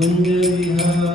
Kunj Vihari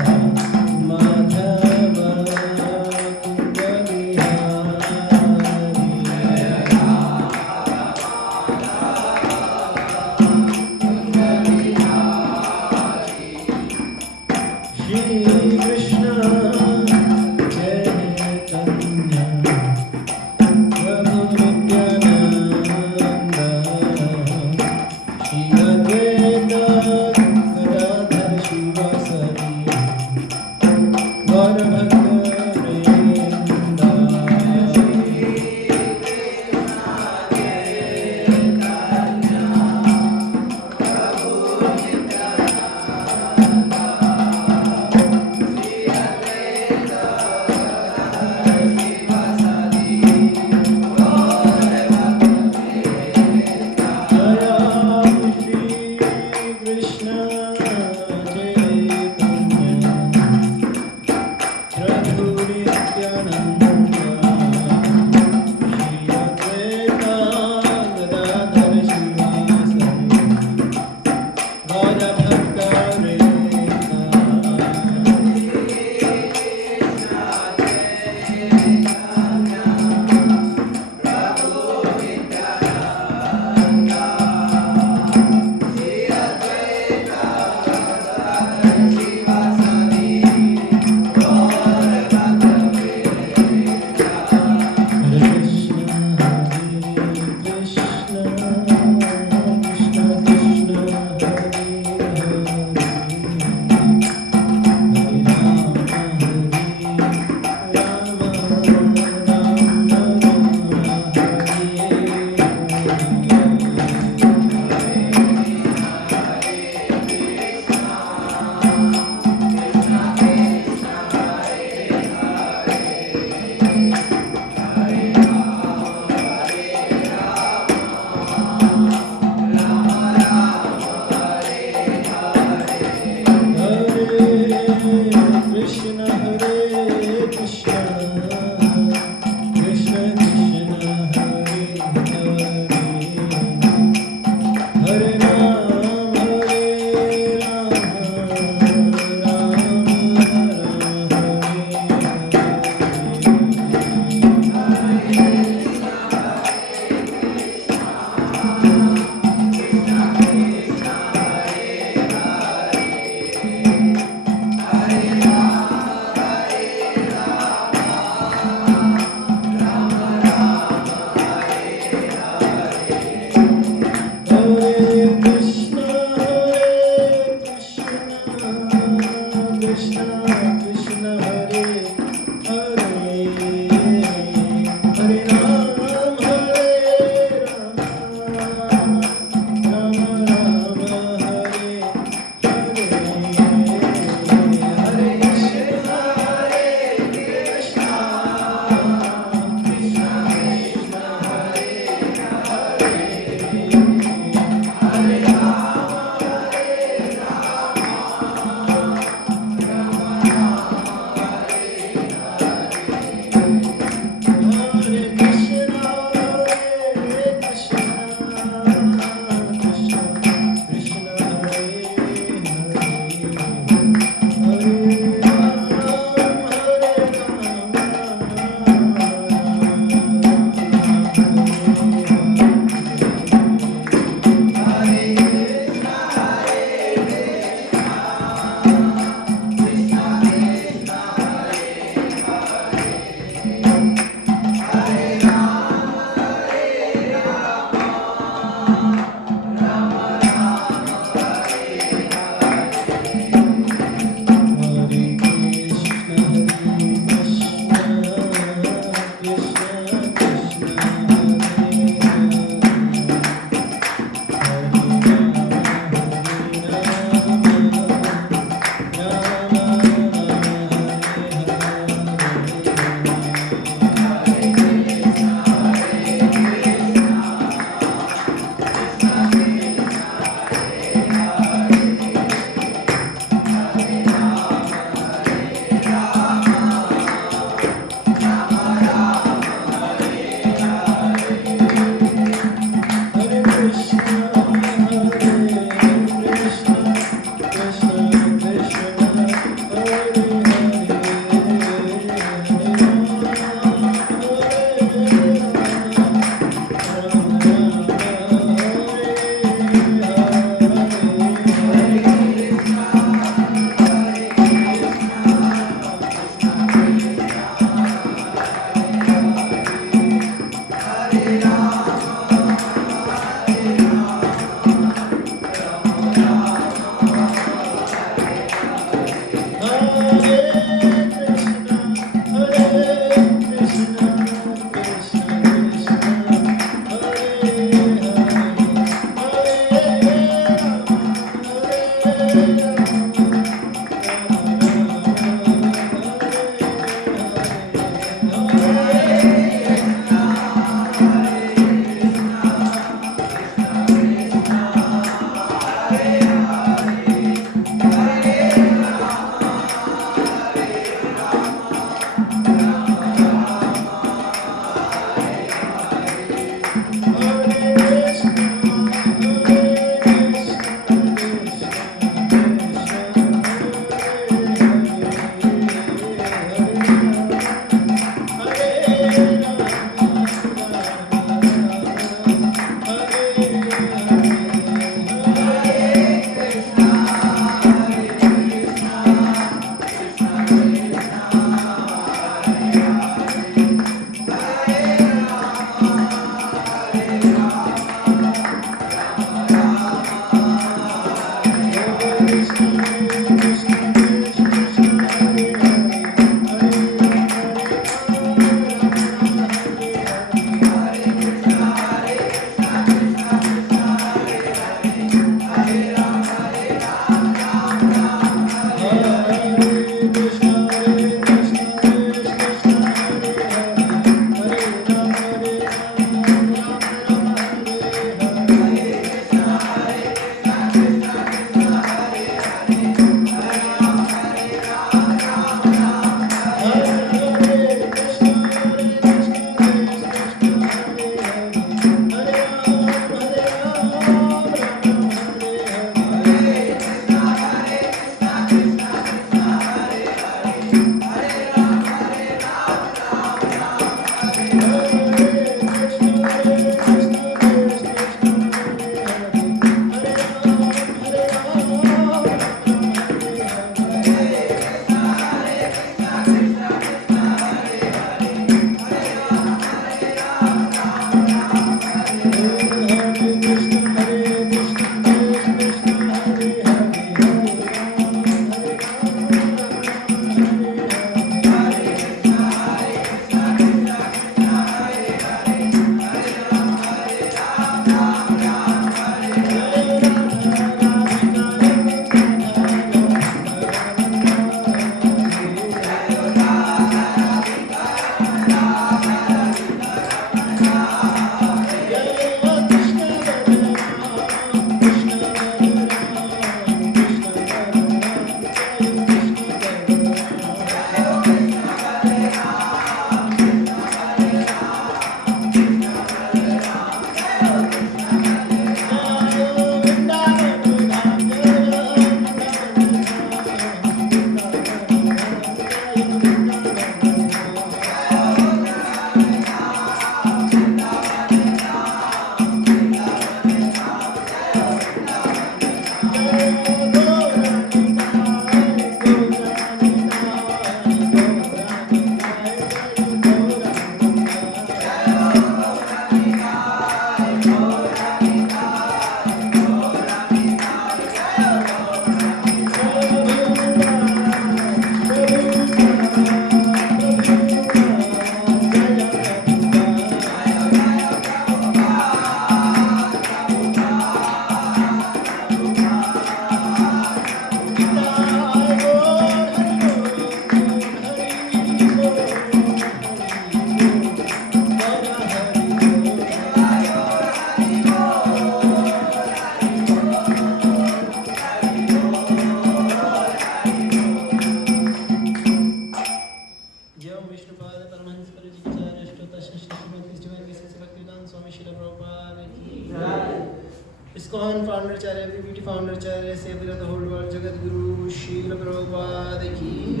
ISKCON founder Acharya, BBT founder Acharya, Savior of the whole world, Jagat Guru, Srila Prabhupada ki,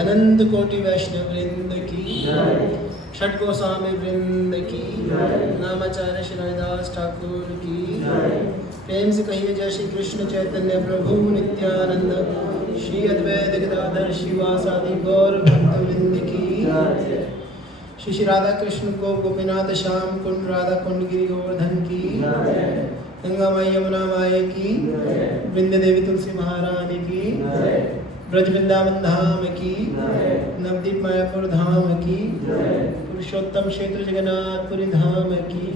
Anand Koti Vaishnav Vrinda ki, Shat Goswami Vrinda ki, Namacharya Shri Haridas Thakur ki, प्रेम से कहिए जय श्री कृष्ण चैतन्य प्रभु नित्यानंद श्री अद्वैत गदाधर शिवासादि गौर भक्तवृंद की, श्री श्री राधा कृष्ण को गोपीनाथ श्याम कुंड राधा कुंड गिरि गोवर्धन की, गंगा माई यमुना माई की, वृंद देवी तुलसी महारानी की, ब्रज वृंदावन धाम की, नवदीप मायापुर धाम की, पुरुषोत्तम क्षेत्र जगन्नाथपुरी धाम की,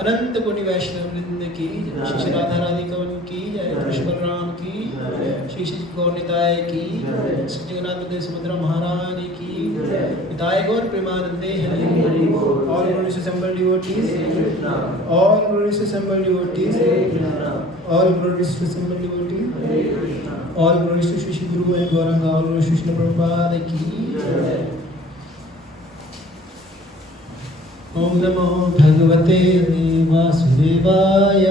अनंत कोटि वैष्णव वृंद की, श्री श्री राधा राधिका की जय, कृष्ण बलराम की, श्री श्री गौरनिताय की, श्री जगन्नाथ देव सुभद्रा महारानी की, निताय गौर प्रेमानंदे Hari. All glorious assembled devotees, all glorious assembled devotees, all glorious assembled devotees, all glorious to Shri Guru and Gauranga, all glorious to Shri Prabhupada की। ओम नमो भगवते वासुदेवाय,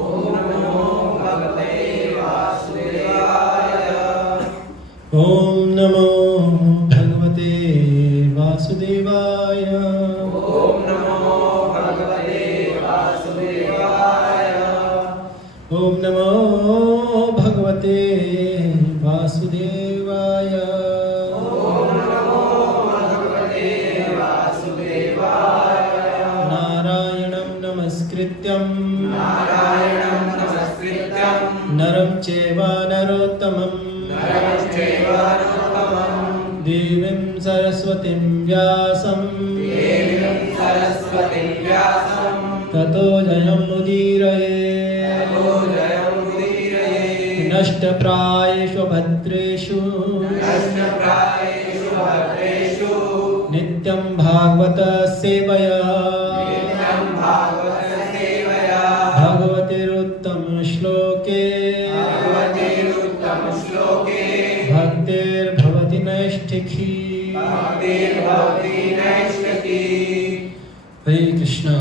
ओम नमो भगवते वासुदेवाय, ओम नमो भगवते वासुदेवाय, ओम नमो भगवते वासुदेवाय, ओम नमो भगवते वासुदेवाय। ओम नमो भगवते वासुदेवाय, नारायणं नमस्कृत्यं नारायणं नमस्कृत्यं नरं चैव नरोत्तमं नरं चैव नरोत्तमं देवीं सरस्वतीं व्यासं देवीं सरस्वतीं व्यासं ततो जयमुदीरये। ततो जयमुदीरये। नष्टप्रायेषु भद्रेषु नष्टप्रायेषु भद्रेषु नित्यं भागवत सेवया, नित्यं भागवत सेवया, भगवतिरुत्तम श्लोके भगवतीरुत्तम श्लोके भक्तिर्भवति नैष्ठिकी। भक्तिर्भवति नैष्ठिकी। हरे कृष्णा।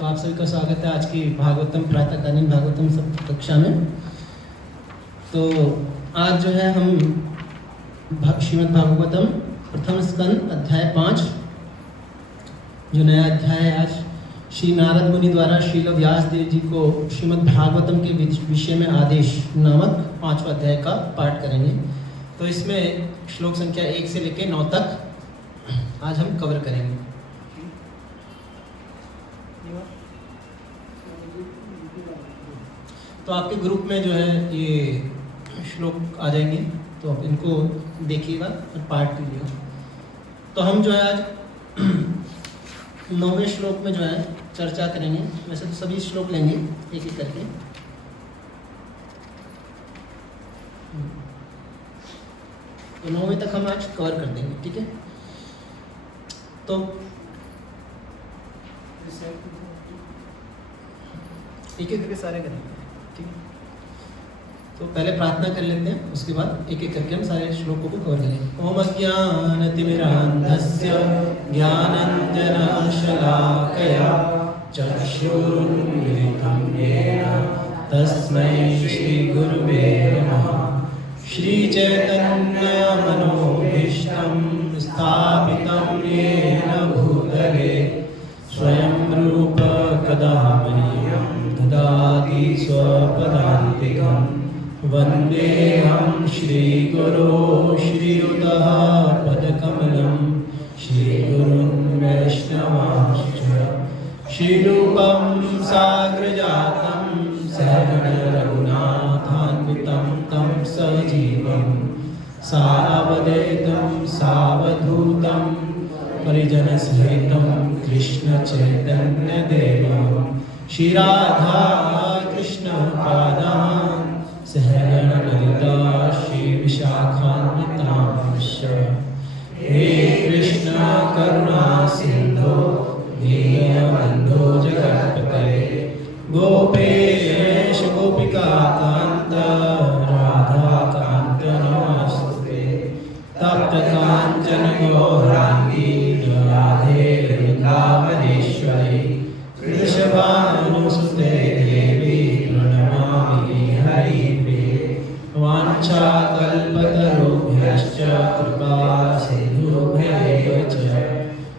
तो आप सभी का स्वागत है आज की भागवतम प्रातःकालीन भागवतम सप्त कक्षा में। तो आज जो है हम श्रीमद् भागवतम प्रथम स्कंद अध्याय 5, जो नया अध्याय है आज श्री नारद मुनि द्वारा श्रील व्यास देव जी को श्रीमद् भागवतम के विषय में आदेश नामक 5वां अध्याय का पाठ करेंगे। तो इसमें श्लोक संख्या 1 से लेकर 9 तक आज हम कवर करेंगे। तो आपके ग्रुप में जो है ये श्लोक आ जाएंगे, तो आप इनको देखिएगा और पाठ कीजिएगा। तो हम जो है आज 9वें श्लोक में जो है चर्चा करेंगे। वैसे तो सभी श्लोक लेंगे एक एक करके। तो 9वें तक हम आज कवर कर देंगे, ठीक है। तो एक एक करके सारे करेंगे, ठीक है। तो पहले प्रार्थना कर लेते हैं, उसके बाद एक एक करके हम सारे श्लोकों को कवर करेंगे। ओम अज्ञानतिमिरान्धस्य ज्ञानाञ्जनशलाकया चक्षुरुन्मिलितं येन तस्मै श्रीगुरुवे नमः। श्रीचैतन्यमनोभीष्टं स्थापितं येन भूतले स्वयं रूप कदा मह्यं ददाति स्वपदान्तिकम्। वन्देऽहं श्रीगुरो श्रीयुतः पदकमलं श्रीगुरुन् वैष्णवांश्च। श्रीरूपं साग्रजातं सहगणरघुनाथान्वितं तं सजीवं सावधूतं सावधूतं परिजनसहितं कृष्णचैतन्यदेवं श्रीराधा कृष्णपादान् सहगणललिता श्रीविशाखान्वितांश्च। हे कृष्ण करुणा सिन्धो दीनबन्धो जगत्पते गोपेश गोपिकान्त राधाकान्त नमोस्तुते। तप्त काञ्चन गौराङ्गी राधे वृन्दावनेश्वरी वृषभानुसुते देवी प्रणमामि हरिप्रिये। वाञ्छाकल्पतरुभ्यश्च कृपा सिन्धुभ्यैव च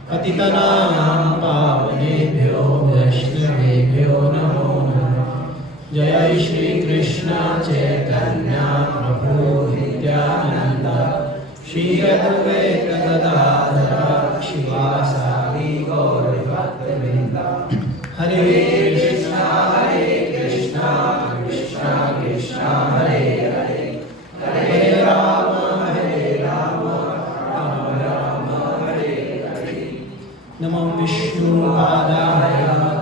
पतितनां पावनेभ्यो वैष्णवेभ्यो नमो नमः। जय श्री कृष्ण चैतन्य प्रभु नित्यानंद श्री अद्वैत गदाधर श्रीवासादि गौरभक्तवृंद। हरे कृष्णा कृष्णा कृष्णा हरे हरे हरे राम राम हरे हरे। नमो विष्णुपादाय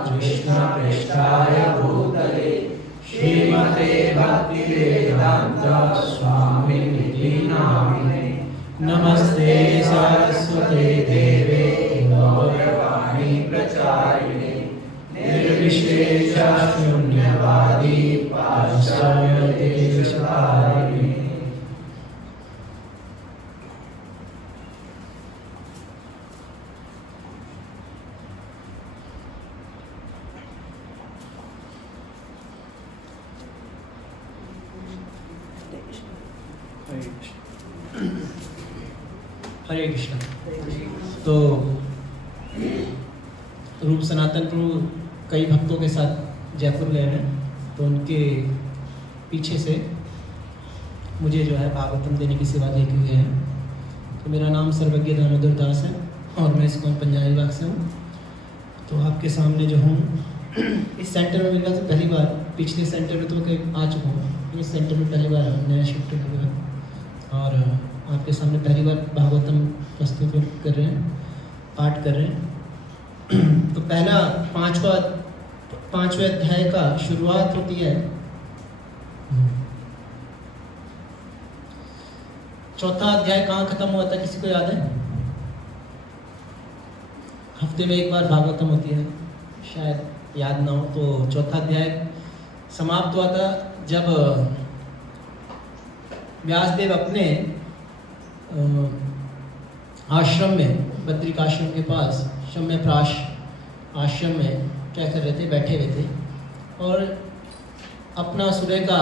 कृष्णप्रेष्ठाय भूतले श्रीमते भक्तिवेदांत स्वामिनिधि नामिने। नमस्ते सरस्वते देवे गौरवाणी प्रचारिणे निर्विशेष शून्यवादी पाश्चात्यदेशतारिणे। हरे कृष्ण। तो रूप सनातन प्रभु कई भक्तों के साथ जयपुर गए हैं, तो उनके पीछे से मुझे जो है भागवतम देने की सेवा दे के गए हैं। तो मेरा नाम सर्वज्ञ दामोदर दास है और मैं इसको पंजाबी बाग से हूँ। तो आपके सामने जो हूँ इस सेंटर में मिला तो पहली बार, पिछले सेंटर में तो कहीं आ चुका हूँ, इस सेंटर में पहली बार नया शिफ्ट हुआ है और आपके सामने पहली बार भागवतम प्रस्तुत कर रहे हैं, पाठ कर रहे हैं। तो पहला पांचवें अध्याय का शुरुआत होती है। चौथा अध्याय कहाँ खत्म हुआ था, किसी को याद है? हफ्ते में एक बार भागवतम होती है, शायद याद ना हो। तो चौथा अध्याय समाप्त हुआ था जब व्यासदेव अपने आश्रम में, बद्रिकाश्रम के पास शम्यप्राश आश्रम में क्या कर रहे थे, बैठे हुए थे और अपना सूर्य का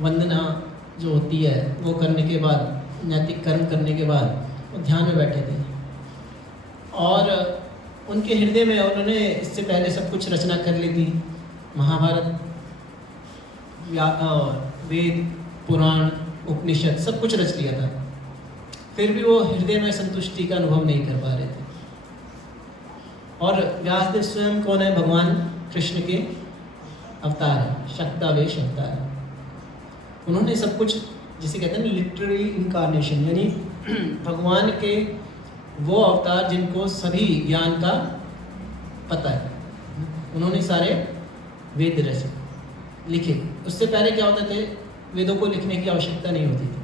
वंदना जो होती है वो करने के बाद, नैतिक कर्म करने के बाद वो ध्यान में बैठे थे और उनके हृदय में उन्होंने इससे पहले सब कुछ रचना कर ली थी, महाभारत, वेद, पुराण, उपनिषद सब कुछ रच लिया था। फिर भी वो हृदय में संतुष्टि का अनुभव नहीं कर पा रहे थे। और व्यासदेव स्वयं कौन है? भगवान कृष्ण के अवतार है, शक्तावेश अवतार है। उन्होंने सब कुछ, जिसे कहते हैं लिटररी इनकारनेशन, यानी भगवान के वो अवतार जिनको सभी ज्ञान का पता है, उन्होंने सारे वेद रचे, लिखे। उससे पहले क्या होते थे? वेदों को लिखने की आवश्यकता नहीं होती थी,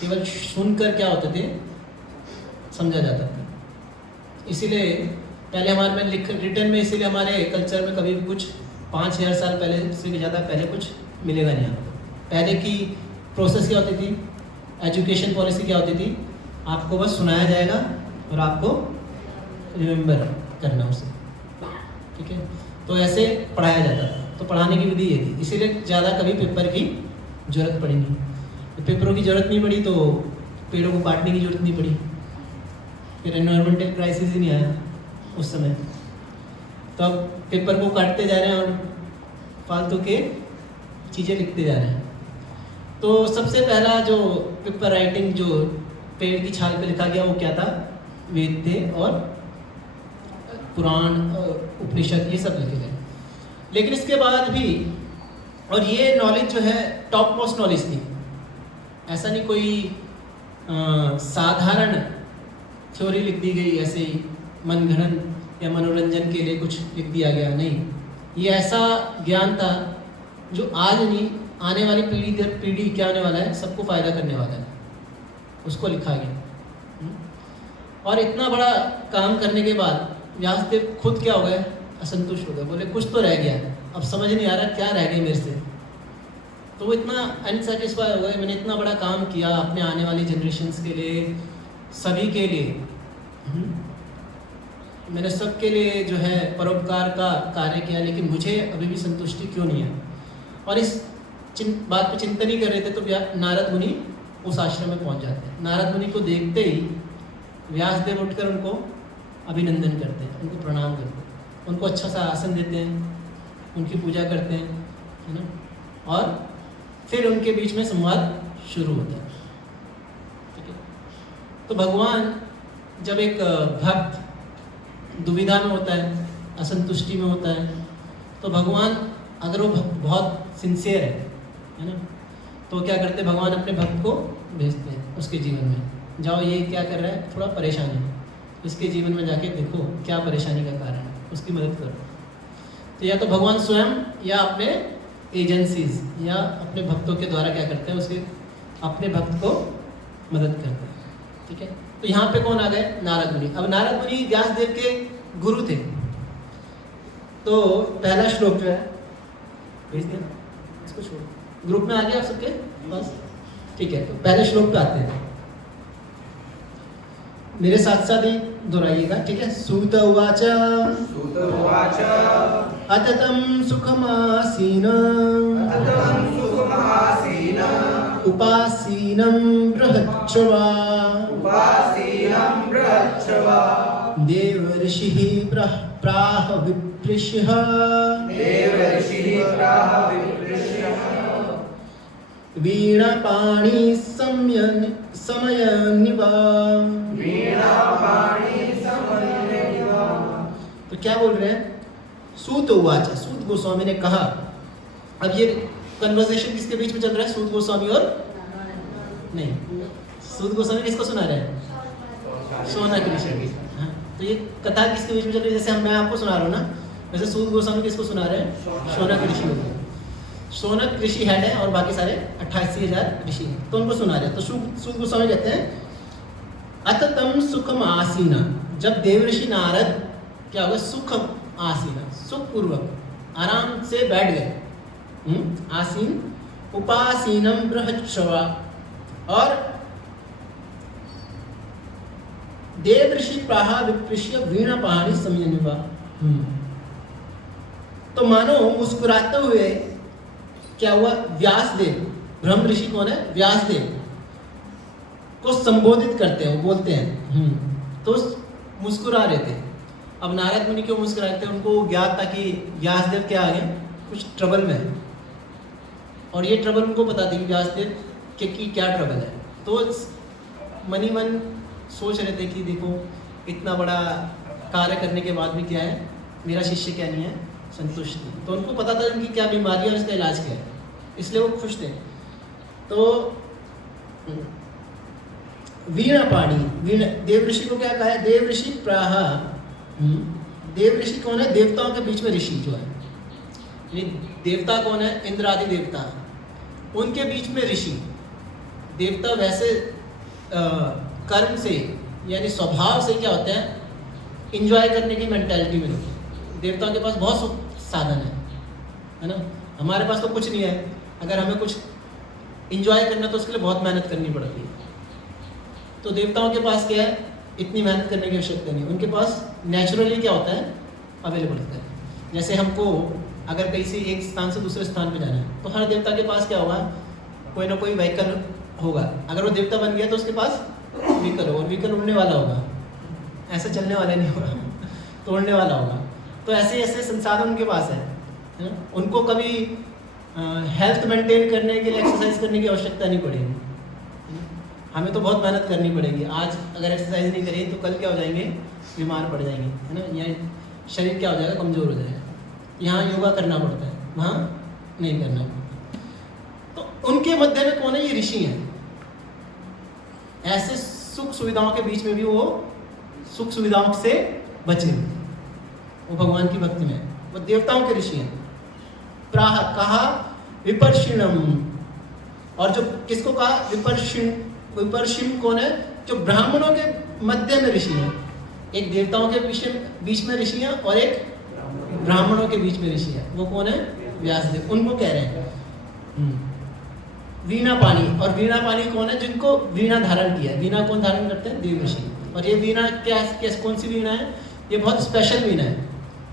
केवल सुनकर क्या होते थे, समझा जाता था। इसीलिए पहले हमारे में रिटर्न में, इसीलिए हमारे कल्चर में कभी भी कुछ 5000 साल पहले से भी ज़्यादा पहले कुछ मिलेगा नहीं आपको। पहले की प्रोसेस क्या होती थी? एजुकेशन पॉलिसी क्या होती थी? आपको बस सुनाया जाएगा और आपको रिमेम्बर करना उसे, ठीक है? तो ऐसे पढ़ाया जाता था। तो पढ़ाने की विधि ये थी, इसीलिए ज़्यादा कभी पेपर की जरूरत पड़ी नहीं। तो पेपरों की जरूरत नहीं पड़ी तो पेड़ों को काटने की जरूरत नहीं पड़ी, फिर एनवायरमेंटल क्राइसिस ही नहीं आया उस समय। तो अब पेपर को काटते जा रहे हैं और फालतू के चीज़ें लिखते जा रहे हैं। तो सबसे पहला जो पेपर राइटिंग जो पेड़ की छाल पे लिखा गया वो क्या था? वेद थे और पुराण, उपनिषद, ये सब लिखे गए। लेकिन इसके बाद भी, और ये नॉलेज जो है टॉप मोस्ट नॉलेज थी, ऐसा नहीं कोई साधारण थ्योरी लिख दी गई ऐसे ही मनगढ़ंत या मनोरंजन के लिए कुछ लिख दिया गया, नहीं। ये ऐसा ज्ञान था जो आज नहीं, आने वाली पीढ़ी दर पीढ़ी क्या होने वाला है, सबको फ़ायदा करने वाला है, उसको लिखा गया। और इतना बड़ा काम करने के बाद व्यासदेव खुद क्या हो गए? असंतुष्ट हो गए, बोले कुछ तो रह गया, अब समझ नहीं आ रहा क्या रह गया मेरे से। तो वो इतना अनसेटिस्फाई हो गए, मैंने इतना बड़ा काम किया अपने आने वाली जनरेशन्स के लिए, सभी के लिए, मैंने सबके लिए जो है परोपकार का कार्य किया, लेकिन मुझे अभी भी संतुष्टि क्यों नहीं है? और इस बात पे चिंतन ही कर रहे थे तो नारद मुनि उस आश्रम में पहुंच जाते हैं। नारद मुनि को देखते ही व्यासदेव उठकर उनको अभिनंदन करते हैं, उनको प्रणाम करते हैं, उनको अच्छा सा आसन देते हैं, उनकी पूजा करते हैं, है ना? और फिर उनके बीच में संवाद शुरू होता है, ठीक है? तो भगवान, जब एक भक्त दुविधा में होता है, असंतुष्टि में होता है, तो भगवान अगर वो बहुत सिंसियर है ना, तो क्या करते हैं? भगवान अपने भक्त को भेजते हैं उसके जीवन में, जाओ ये क्या कर रहा है, थोड़ा परेशान है, इसके जीवन में जाके देखो क्या परेशानी का कारण है, उसकी मदद करो। तो या तो भगवान स्वयं या अपने एजेंसीज या अपने भक्तों के द्वारा क्या करते हैं, उसके अपने भक्त को मदद करते हैं, ठीक है? तो यहाँ पे कौन आ गए? नारद मुनि। अब नारद मुनि व्यासदेव के गुरु थे। तो पहला श्लोक जो है, भेज दिया इसको, छोड़ो, ग्रुप में आ गया आप सबके पास, ठीक है? तो पहले श्लोक पे आते हैं, मेरे साथ साथ ही दोहराइएगा, ठीक है? सूत उवाच अततं सुखमासीन उपासीनं बृहच्छ्वा देवर्षिः प्राह विप्रिष्यः वीणापाणि समयन्निवा। तो क्या बोल रहे हैं? सूत उवाच, सूत गोस्वामी ने कहा। अब ये कन्वर्सेशन किसके बीच में चल रहा है? सूत गोस्वामी और नहीं, सूत गोस्वामी किसको सुना रहे हैं? शौनक ऋषि की। हाँ, तो ये कथा किसके बीच में चल रही है? जैसे मैं आपको सुना रहा हूँ ना, वैसे सूत गोस्वामी किसको सुना रहे हैं? शौनक ऋषि को। शौनक ऋषि हेड है और बाकी सारे 88,000 ऋषि हैं, तो उनको सुना रहे हैं। तो सूत गोस्वामी कहते हैं अततं सुखम आसीना, जब देवर्षि नारद क्या होगा? सुखम आसीना, सुखपूर्वक आराम से बैठ गए, आसीन, उपासीनम बृहच्छ्वा, और देवर्षि प्राह विप्रिष्य वीणापाणि समयन्निवा। तो मानो मुस्कुराते हुए क्या हुआ? व्यासदेव, ब्रह्म ऋषि कौन है? व्यासदेव को संबोधित करते हैं, वो बोलते हैं। तो मुस्कुरा रहे थे। अब नारद मुनि क्यों मुस्कुरा रहे थे? उनको ज्ञात था कि व्यासदेव क्या आ गए, कुछ ट्रबल में है, और ये ट्रबल उनको पता थी कि व्यासदेव के की क्या ट्रबल है। तो मनी मन सोच रहे थे कि देखो इतना बड़ा कार्य करने के बाद भी क्या है, मेरा शिष्य क्या नहीं है, संतुष्ट नहीं। तो उनको पता था इनकी क्या बीमारी है और इसका इलाज क्या है, इसलिए वो खुश थे। तो वीणा पाणी, वीणा देव ऋषि को क्या कहा है? देव ऋषि प्राह। देव ऋषि कौन है? देवताओं के बीच में ऋषि जो है, देवता कौन है? इंद्र आदि देवता, उनके बीच में ऋषि। देवता वैसे कर्म से यानी स्वभाव से क्या होते हैं, इंजॉय करने की मेंटालिटी में होते हैं। देवताओं के पास बहुत साधन है ना, हमारे पास तो कुछ नहीं है। अगर हमें कुछ इंजॉय करना तो उसके लिए बहुत मेहनत करनी पड़ती है। तो देवताओं के पास क्या है, इतनी मेहनत करने की आवश्यकता नहीं। उनके पास नेचुरली क्या होता है, अवेलेबल होता है। जैसे हमको अगर कहीं से एक स्थान से दूसरे स्थान पे जाना है, तो हर देवता के पास क्या होगा, कोई ना कोई व्हीकल होगा। अगर वो देवता बन गया तो उसके पास व्हीकल होगा, और व्हीकल उड़ने वाला होगा, ऐसे चलने वाला नहीं होगा, तो उड़ने वाला होगा। तो ऐसे ऐसे संसाधन उनके पास है ना? उनको कभी हेल्थ मेंटेन करने के लिए एक्सरसाइज करने की आवश्यकता नहीं पड़ेगी। हमें तो बहुत मेहनत करनी पड़ेगी। आज अगर एक्सरसाइज नहीं करें तो कल क्या हो जाएंगे, बीमार पड़ जाएंगे, है ना, या शरीर क्या हो जाएगा, कमज़ोर हो जाएगा। यहाँ योगा करना पड़ता है, वहाँ नहीं करना पड़ता। तो उनके मध्य में कौन है? ये ऋषि हैं। ऐसे सुख सुविधाओं के बीच में भी वो सुख सुविधाओं से बचे, वो भगवान की भक्ति में, वो देवताओं के ऋषि हैं। प्राह कहा विपर्षिणम, और जो किसको कहा? विपर्षिण। विपर्षिण कौन है? जो ब्राह्मणों के मध्य में ऋषि हैं। एक देवताओं के बीच में ऋषि हैं और एक ब्राह्मणों के बीच में ऋषि है। वो कौन है? व्यासदेव। उनको कह रहे हैं वीणा पाणी। और वीणा पाणी कौन है? जिनको वीणा धारण किया है। वीणा कौन धारण करते हैं? देव ऋषि। और ये वीणा क्या कौन सी वीणा है? ये बहुत स्पेशल वीणा है।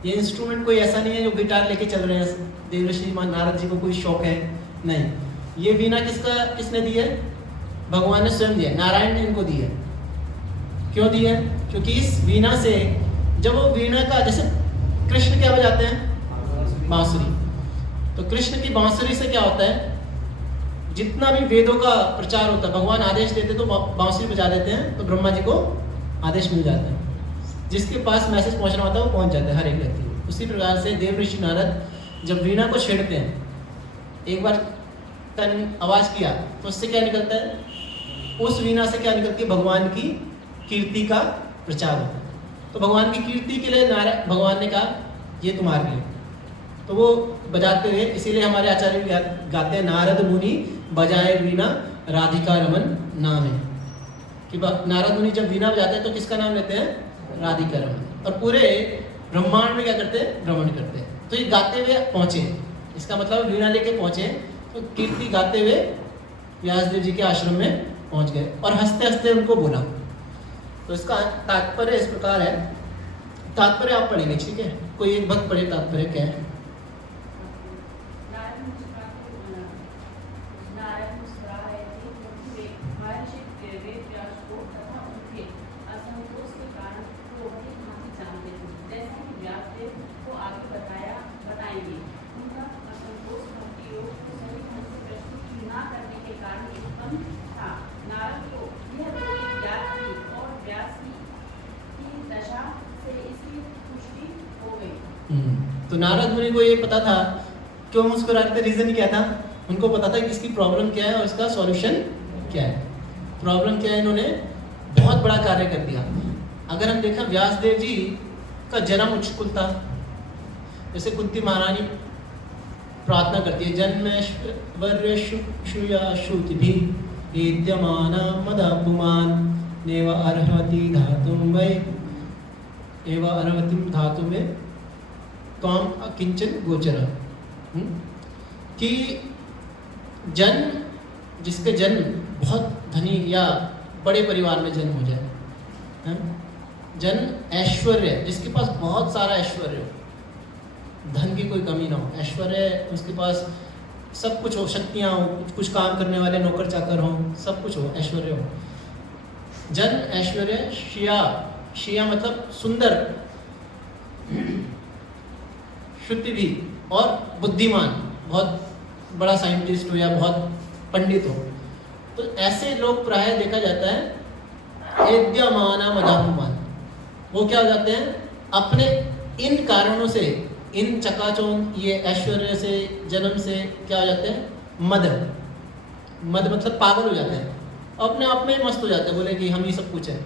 ये इंस्ट्रूमेंट कोई ऐसा नहीं है जो गिटार लेके चल रहे हैं देव ऋषि नारद जी को कोई शौक है, नहीं। ये वीणा किसने दी है? भगवान ने स्वयं दिया, नारायण ने इनको दी है। क्यों दी है? क्योंकि इस वीणा से जब वो वीणा का, जैसे कृष्ण क्या बजाते हैं? बांसुरी। तो कृष्ण की बांसुरी से क्या होता है, जितना भी वेदों का प्रचार होता है, भगवान आदेश देते तो बांसुरी बजा देते हैं, तो ब्रह्मा जी को आदेश मिल जाता है। जिसके पास मैसेज पहुंचना होता है वो पहुंच जाता है, हर एक व्यक्ति। उसी प्रकार से देव ऋषि नारद जब वीणा को छेड़ते हैं, एक बार तन आवाज किया तो उससे क्या निकलता है? उस वीणा से क्या निकलती है? भगवान की कीर्ति का प्रचार होता है। तो भगवान की कीर्ति के लिए भगवान ने कहा ये तुम्हारे लिए, तो वो बजाते हुए, इसीलिए हमारे आचार्य गाते हैं नारद मुनि बजाए वीणा राधिका रमन नाम है। कि नारद मुनि जब वीणा बजाते हैं तो किसका नाम लेते हैं? राधिका रमन। और पूरे ब्रह्मांड में क्या करते हैं? भ्रमण करते हैं। तो ये गाते हुए पहुंचे, इसका मतलब वीणा लेके पहुंचे, तो कीर्ति गाते हुए व्यासदेव जी के आश्रम में पहुंच गए और हंसते हंसते उनको बोला। तो इसका तात्पर्य इस प्रकार है, तात्पर्य आप पढ़ेंगे, ठीक है? कोई एक भक्त पढ़े तात्पर्य क्या है? तो नारद मुनि को ये पता था क्यों मुस्कुरा रहे थे, रीजन क्या था? उनको पता था कि इसकी प्रॉब्लम क्या है और इसका सॉल्यूशन क्या है। प्रॉब्लम क्या है? इन्होंने बहुत बड़ा कार्य कर दिया। अगर हम देखें व्यासदेव जी का जन्म उच्छकुल था। जैसे कुंती महारानी प्रार्थना करती है, जन्मेश्वर्यशुतिभि विद्यमाना मदापुमान नेव अर्हति धातुं वै एव अर्हति धातु में त्वाम अकिंचन गोचर। कि जन्म, जिसके जन्म बहुत धनी या बड़े परिवार में जन्म हो जाए, जन्म ऐश्वर्य, जिसके पास बहुत सारा ऐश्वर्य हो, धन की कोई कमी ना हो, ऐश्वर्य उसके पास सब कुछ हो, शक्तियाँ हो, कुछ काम करने वाले नौकर चाकर हों, सब कुछ हो, ऐश्वर्य हो, जन ऐश्वर्य श्रिया, श्रिया मतलब सुंदर, शुद्धि भी, और बुद्धिमान, बहुत बड़ा साइंटिस्ट हो या बहुत पंडित हो, तो ऐसे लोग प्राय देखा जाता है एद्यमाना मदापमान, वो क्या हो जाते हैं अपने इन कारणों से, इन चकाचौंध ये ऐश्वर्य से, जन्म से क्या हो जाते हैं मद, मद मतलब पागल हो जाते हैं, अपने आप में मस्त हो जाते हैं, बोले कि हम ही सब कुछ है,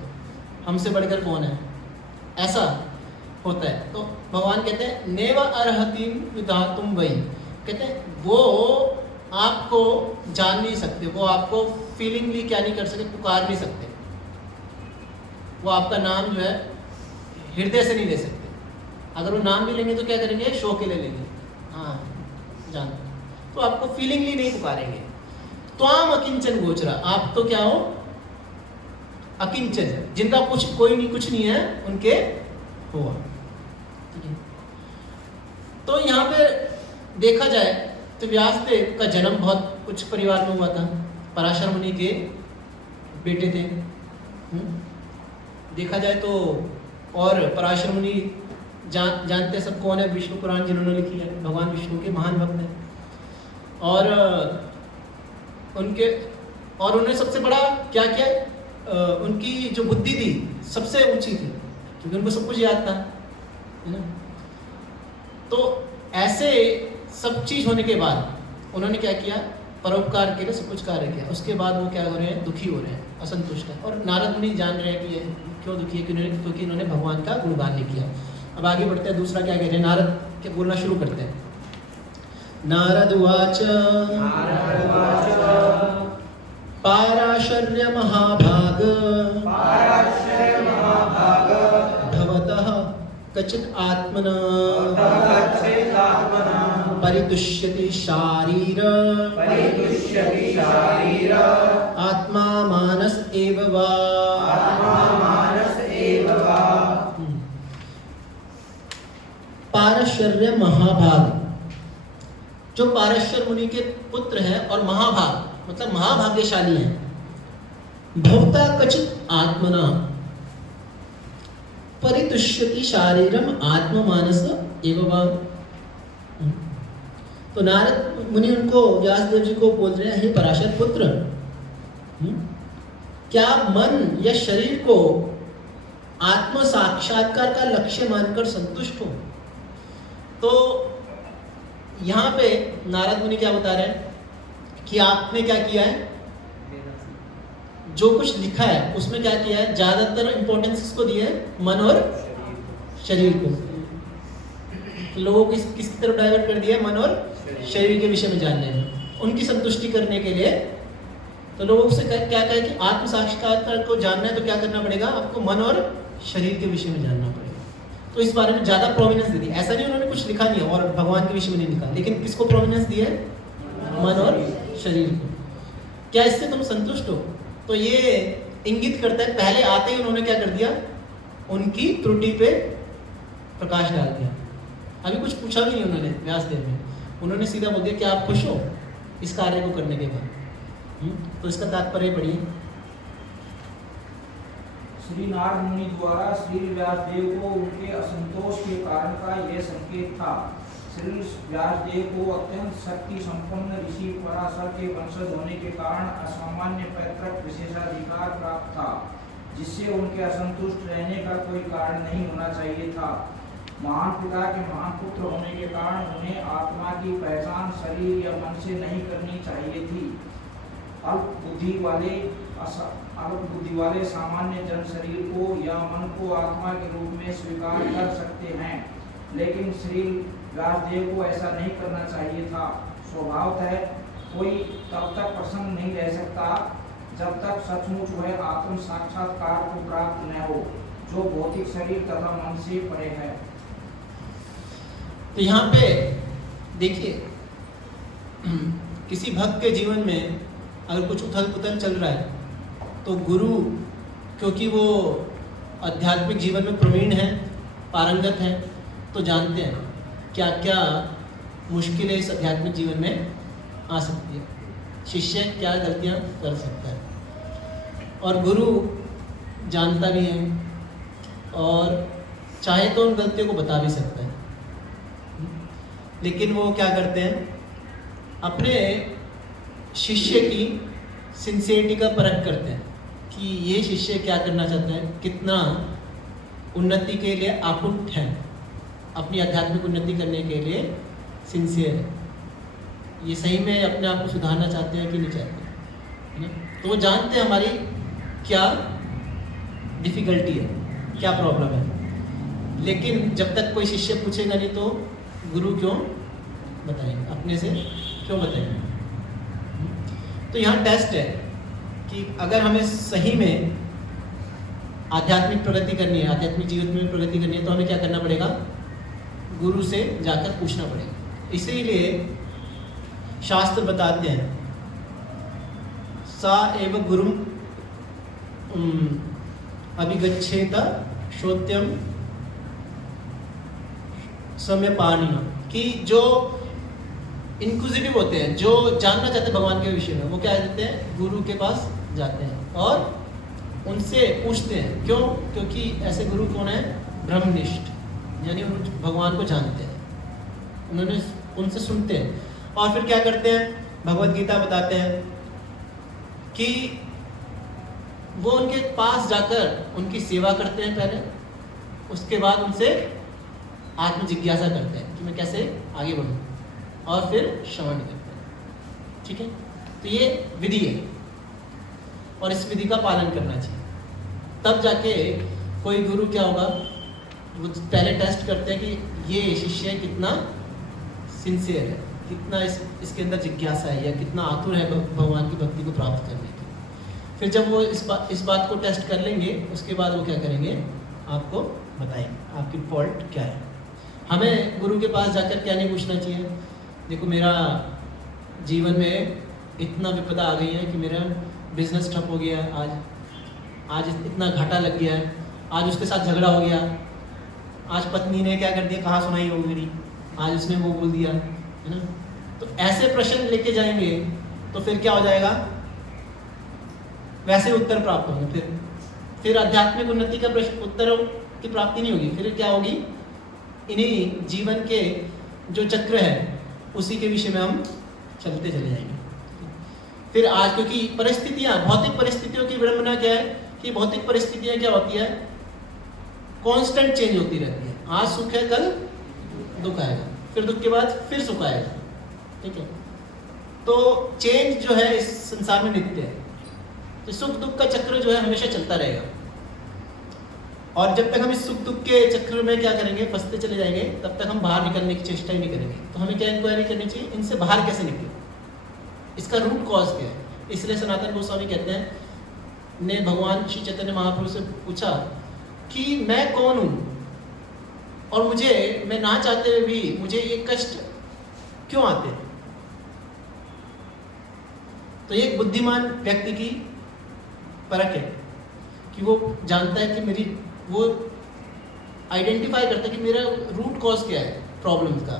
हमसे बढ़कर कौन है, ऐसा होता है। तो भगवान कहते हैं नेव अर्हति विधातुम वही, कहते हैं वो आपको जान नहीं सकते, वो आपको फीलिंगली क्या नहीं कर सकते, पुकार नहीं सकते, वो आपका नाम जो है हृदय से नहीं ले सकते। अगर वो नाम भी लेंगे तो क्या करेंगे, शो के ले लेंगे, हाँ जान, तो आपको फीलिंगली नहीं पुकारेंगे। त्वाम अकिंचन गोचरा, आप तो क्या हो अकिंचन, जिनका कुछ कोई नहीं, कुछ नहीं है, उनके हुआ। ठीक है, तो यहाँ पे देखा जाए तो व्यासदेव का जन्म बहुत कुछ परिवार में हुआ था, पराशर मुनि के बेटे थे। देखा जाए तो, और पराशर मुनि जानते सब कौन है, विष्णु पुराण जिन्होंने लिखी है, भगवान विष्णु के महान भक्त हैं, और उन्होंने सबसे बड़ा क्या किया, उनकी जो बुद्धि थी सबसे ऊंची थी, क्योंकि उनको सब कुछ याद था, है ना। तो ऐसे सब चीज होने के बाद उन्होंने क्या किया, परोपकार के लिए सब कुछ कार्य किया। उसके बाद वो क्या हो रहे हैं, दुखी हो रहे हैं, असंतुष्ट है, और नारद मुनि जान रहे हैं कि ये क्यों दुखी है, क्योंकि इन्होंने भगवान का गुणगान नहीं किया। अब आगे बढ़ते हैं, दूसरा क्या कह रहे हैं, नारद के बोलना शुरू करते हैं। नारद उवाच पाराशर्य महाभाग भवतः कचित् आत्मना परितुष्यति शारीर आत्मा मानस एव वा। पाराशर्य महाभाग, जो पाराशर मुनि के पुत्र हैं और महाभाग मतलब महाभाग्यशाली हैं। भवता कचित आत्मना परितुष्यति शारीरम आत्ममानस एव वा। तो नारद मुनि उनको, व्यासदेव जी को बोल रहे हैं, हे पराशर पुत्र, क्या मन या शरीर को आत्म साक्षात्कार का लक्ष्य मानकर संतुष्ट हो। तो यहाँ पे नारद मुनि क्या बता रहे हैं कि आपने क्या किया है, जो कुछ लिखा है उसमें क्या किया है, ज्यादातर इंपॉर्टेंस किसको दिया है, मन और शरीर को। लोगों को किसकी तरफ डाइवर्ट कर दिया है, मन और शरीर के विषय में जानने में, उनकी संतुष्टि करने के लिए। तो लोगों से क्या कहा है कि आत्म साक्षात्कार को जानना है तो क्या करना पड़ेगा, आपको मन और शरीर के विषय में जानना पड़ेगा। तो इस बारे में ज्यादा प्रोमिनेंस दे दी। ऐसा नहीं उन्होंने कुछ लिखा नहीं है और भगवान के विषय में नहीं लिखा, लेकिन किसको प्रोमिनेंस दिया है, मन और शरीर को। क्या इससे तुम संतुष्ट हो। तो ये इंगित करता है, पहले आते ही उन्होंने क्या कर दिया, उनकी त्रुटि पे प्रकाश डाल दिया। अभी कुछ पूछा भी नहीं उन्होंने व्यासदेव ने, उन्होंने सीधा बोल दिया कि आप खुश हो इस कार्य को करने के बाद। तो इसका तात्पर्य पढ़िए। श्री नारद मुनि द्वारा श्री व्यासदेव को उनके असंतोष के कारण का यह संकेत था। श्री व्यासदेव को अत्यंत शक्ति संपन्न ऋषि पराशर के वंशज होने के कारण असामान्य पैतृक विशेषाधिकार प्राप्त था, जिससे उनके असंतुष्ट रहने का कोई कारण नहीं होना चाहिए था। महान पिता के महान पुत्र होने के कारण उन्हें आत्मा की पहचान शरीर या मन से नहीं करनी चाहिए थी। अल्प बुद्धि वाले सामान्य जन शरीर को या मन को आत्मा के रूप में स्वीकार कर सकते हैं, लेकिन श्री व्यासदेव को ऐसा नहीं करना चाहिए था। स्वभावतः कोई तब तक प्रसन्न नहीं रह सकता जब तक सचमुच वह आत्म साक्षात्कार को प्राप्त न हो, जो भौतिक शरीर तथा मन से परे है। तो यहाँ पे देखिए, किसी भक्त के जीवन में अगर कुछ उथल पुथल चल रहा है तो गुरु, क्योंकि वो आध्यात्मिक जीवन में प्रवीण है, पारंगत है, तो जानते हैं क्या क्या मुश्किलें इस आध्यात्मिक जीवन में आ सकती है, शिष्य क्या गलतियाँ कर सकता है। और गुरु जानता भी है और चाहे तो उन गलतियों को बता भी सकता है, लेकिन वो क्या करते हैं, अपने शिष्य की सिंसियरिटी का परख करते हैं कि ये शिष्य क्या करना चाहता है, कितना उन्नति के लिए आपुट है, अपनी आध्यात्मिक उन्नति करने के लिए सिंसियर है, ये सही में अपने आप को सुधारना चाहते हैं कि नहीं चाहते हैं। तो वो जानते हैं हमारी क्या डिफ़िकल्टी है, क्या प्रॉब्लम है, लेकिन जब तक कोई शिष्य पूछेगा नहीं तो गुरु क्यों बताएंगे, अपने से क्यों बताएंगे। तो यहाँ टेस्ट है कि अगर हमें सही में आध्यात्मिक प्रगति करनी है, आध्यात्मिक जीवन में प्रगति करनी है, तो हमें क्या करना पड़ेगा, गुरु से जाकर पूछना पड़ेगा। इसीलिए शास्त्र बताते हैं सा एव गुरुम अभिगच्छेत श्रोत्यम सम्यपानिना, कि जो इंक्विजिटिव होते हैं, जो जानना चाहते हैं भगवान के विषय में, वो क्या करते हैं, गुरु के पास जाते हैं और उनसे पूछते हैं। क्यों? क्योंकि ऐसे गुरु कौन है, ब्रह्मनिष्ठ, यानी उन भगवान को जानते हैं, उन्होंने उनसे सुनते हैं और फिर क्या करते हैं, भगवत गीता बताते हैं कि वो उनके पास जाकर उनकी सेवा करते हैं पहले, उसके बाद उनसे आत्म जिज्ञासा करते हैं कि मैं कैसे आगे बढ़ूं, और फिर श्रवण करते हैं। ठीक है, तो ये विधि है और इस विधि का पालन करना चाहिए, तब जाके कोई गुरु क्या होगा, वो पहले टेस्ट करते हैं कि ये शिष्य कितना सिंसियर है, कितना इसके अंदर जिज्ञासा है, या कितना आतुर है भगवान की भक्ति को प्राप्त करने की। फिर जब वो इस बात को टेस्ट कर लेंगे, उसके बाद वो क्या करेंगे, आपको बताएंगे आपकी फॉल्ट क्या है। हमें गुरु के पास जाकर क्या नहीं पूछना चाहिए, देखो मेरा जीवन में इतना विपदा आ गई है कि मेरा बिजनेस ठप हो गया है, आज इतना घाटा लग गया है, आज उसके साथ झगड़ा हो गया, आज पत्नी ने क्या कर दिया, कहाँ सुनाई होगी मेरी, आज उसने वो बोल दिया, है ना। तो ऐसे प्रश्न लेके जाएंगे तो फिर क्या हो जाएगा, वैसे उत्तर प्राप्त होंगे, फिर आध्यात्मिक उन्नति का प्रश्न उत्तर की प्राप्ति नहीं होगी। फिर क्या होगी, इन्हीं जीवन के जो चक्र है उसी के विषय में हम चलते चले जाएंगे। फिर आज क्योंकि परिस्थितियां, भौतिक परिस्थितियों की विडंबना क्या है कि भौतिक परिस्थितियां क्या होती है, कांस्टेंट चेंज होती रहती है। आज सुख है, कल दुख आएगा, फिर दुख के बाद फिर सुख आएगा। ठीक है, तो चेंज जो है इस संसार में नित्य है, तो सुख दुख का चक्र जो है हमेशा चलता रहेगा, और जब तक हम इस सुख दुख के चक्र में क्या करेंगे, फंसते चले जाएंगे, तब तक हम बाहर निकलने की चेष्टा ही नहीं करेंगे। तो हमें क्या इंक्वायरी करनी चाहिए, इनसे बाहर कैसे निकले, इसका रूट कॉज क्या है। इसलिए सनातन गोस्वामी कहते हैं, ने भगवान श्री चैतन्य महाप्रभु से पूछा कि मैं कौन हूँ, और मैं ना चाहते हुए भी मुझे ये कष्ट क्यों आते हैं। तो ये एक बुद्धिमान व्यक्ति की परख है कि वो जानता है कि वो आइडेंटिफाई करता है कि मेरा रूट कॉज क्या है, प्रॉब्लम का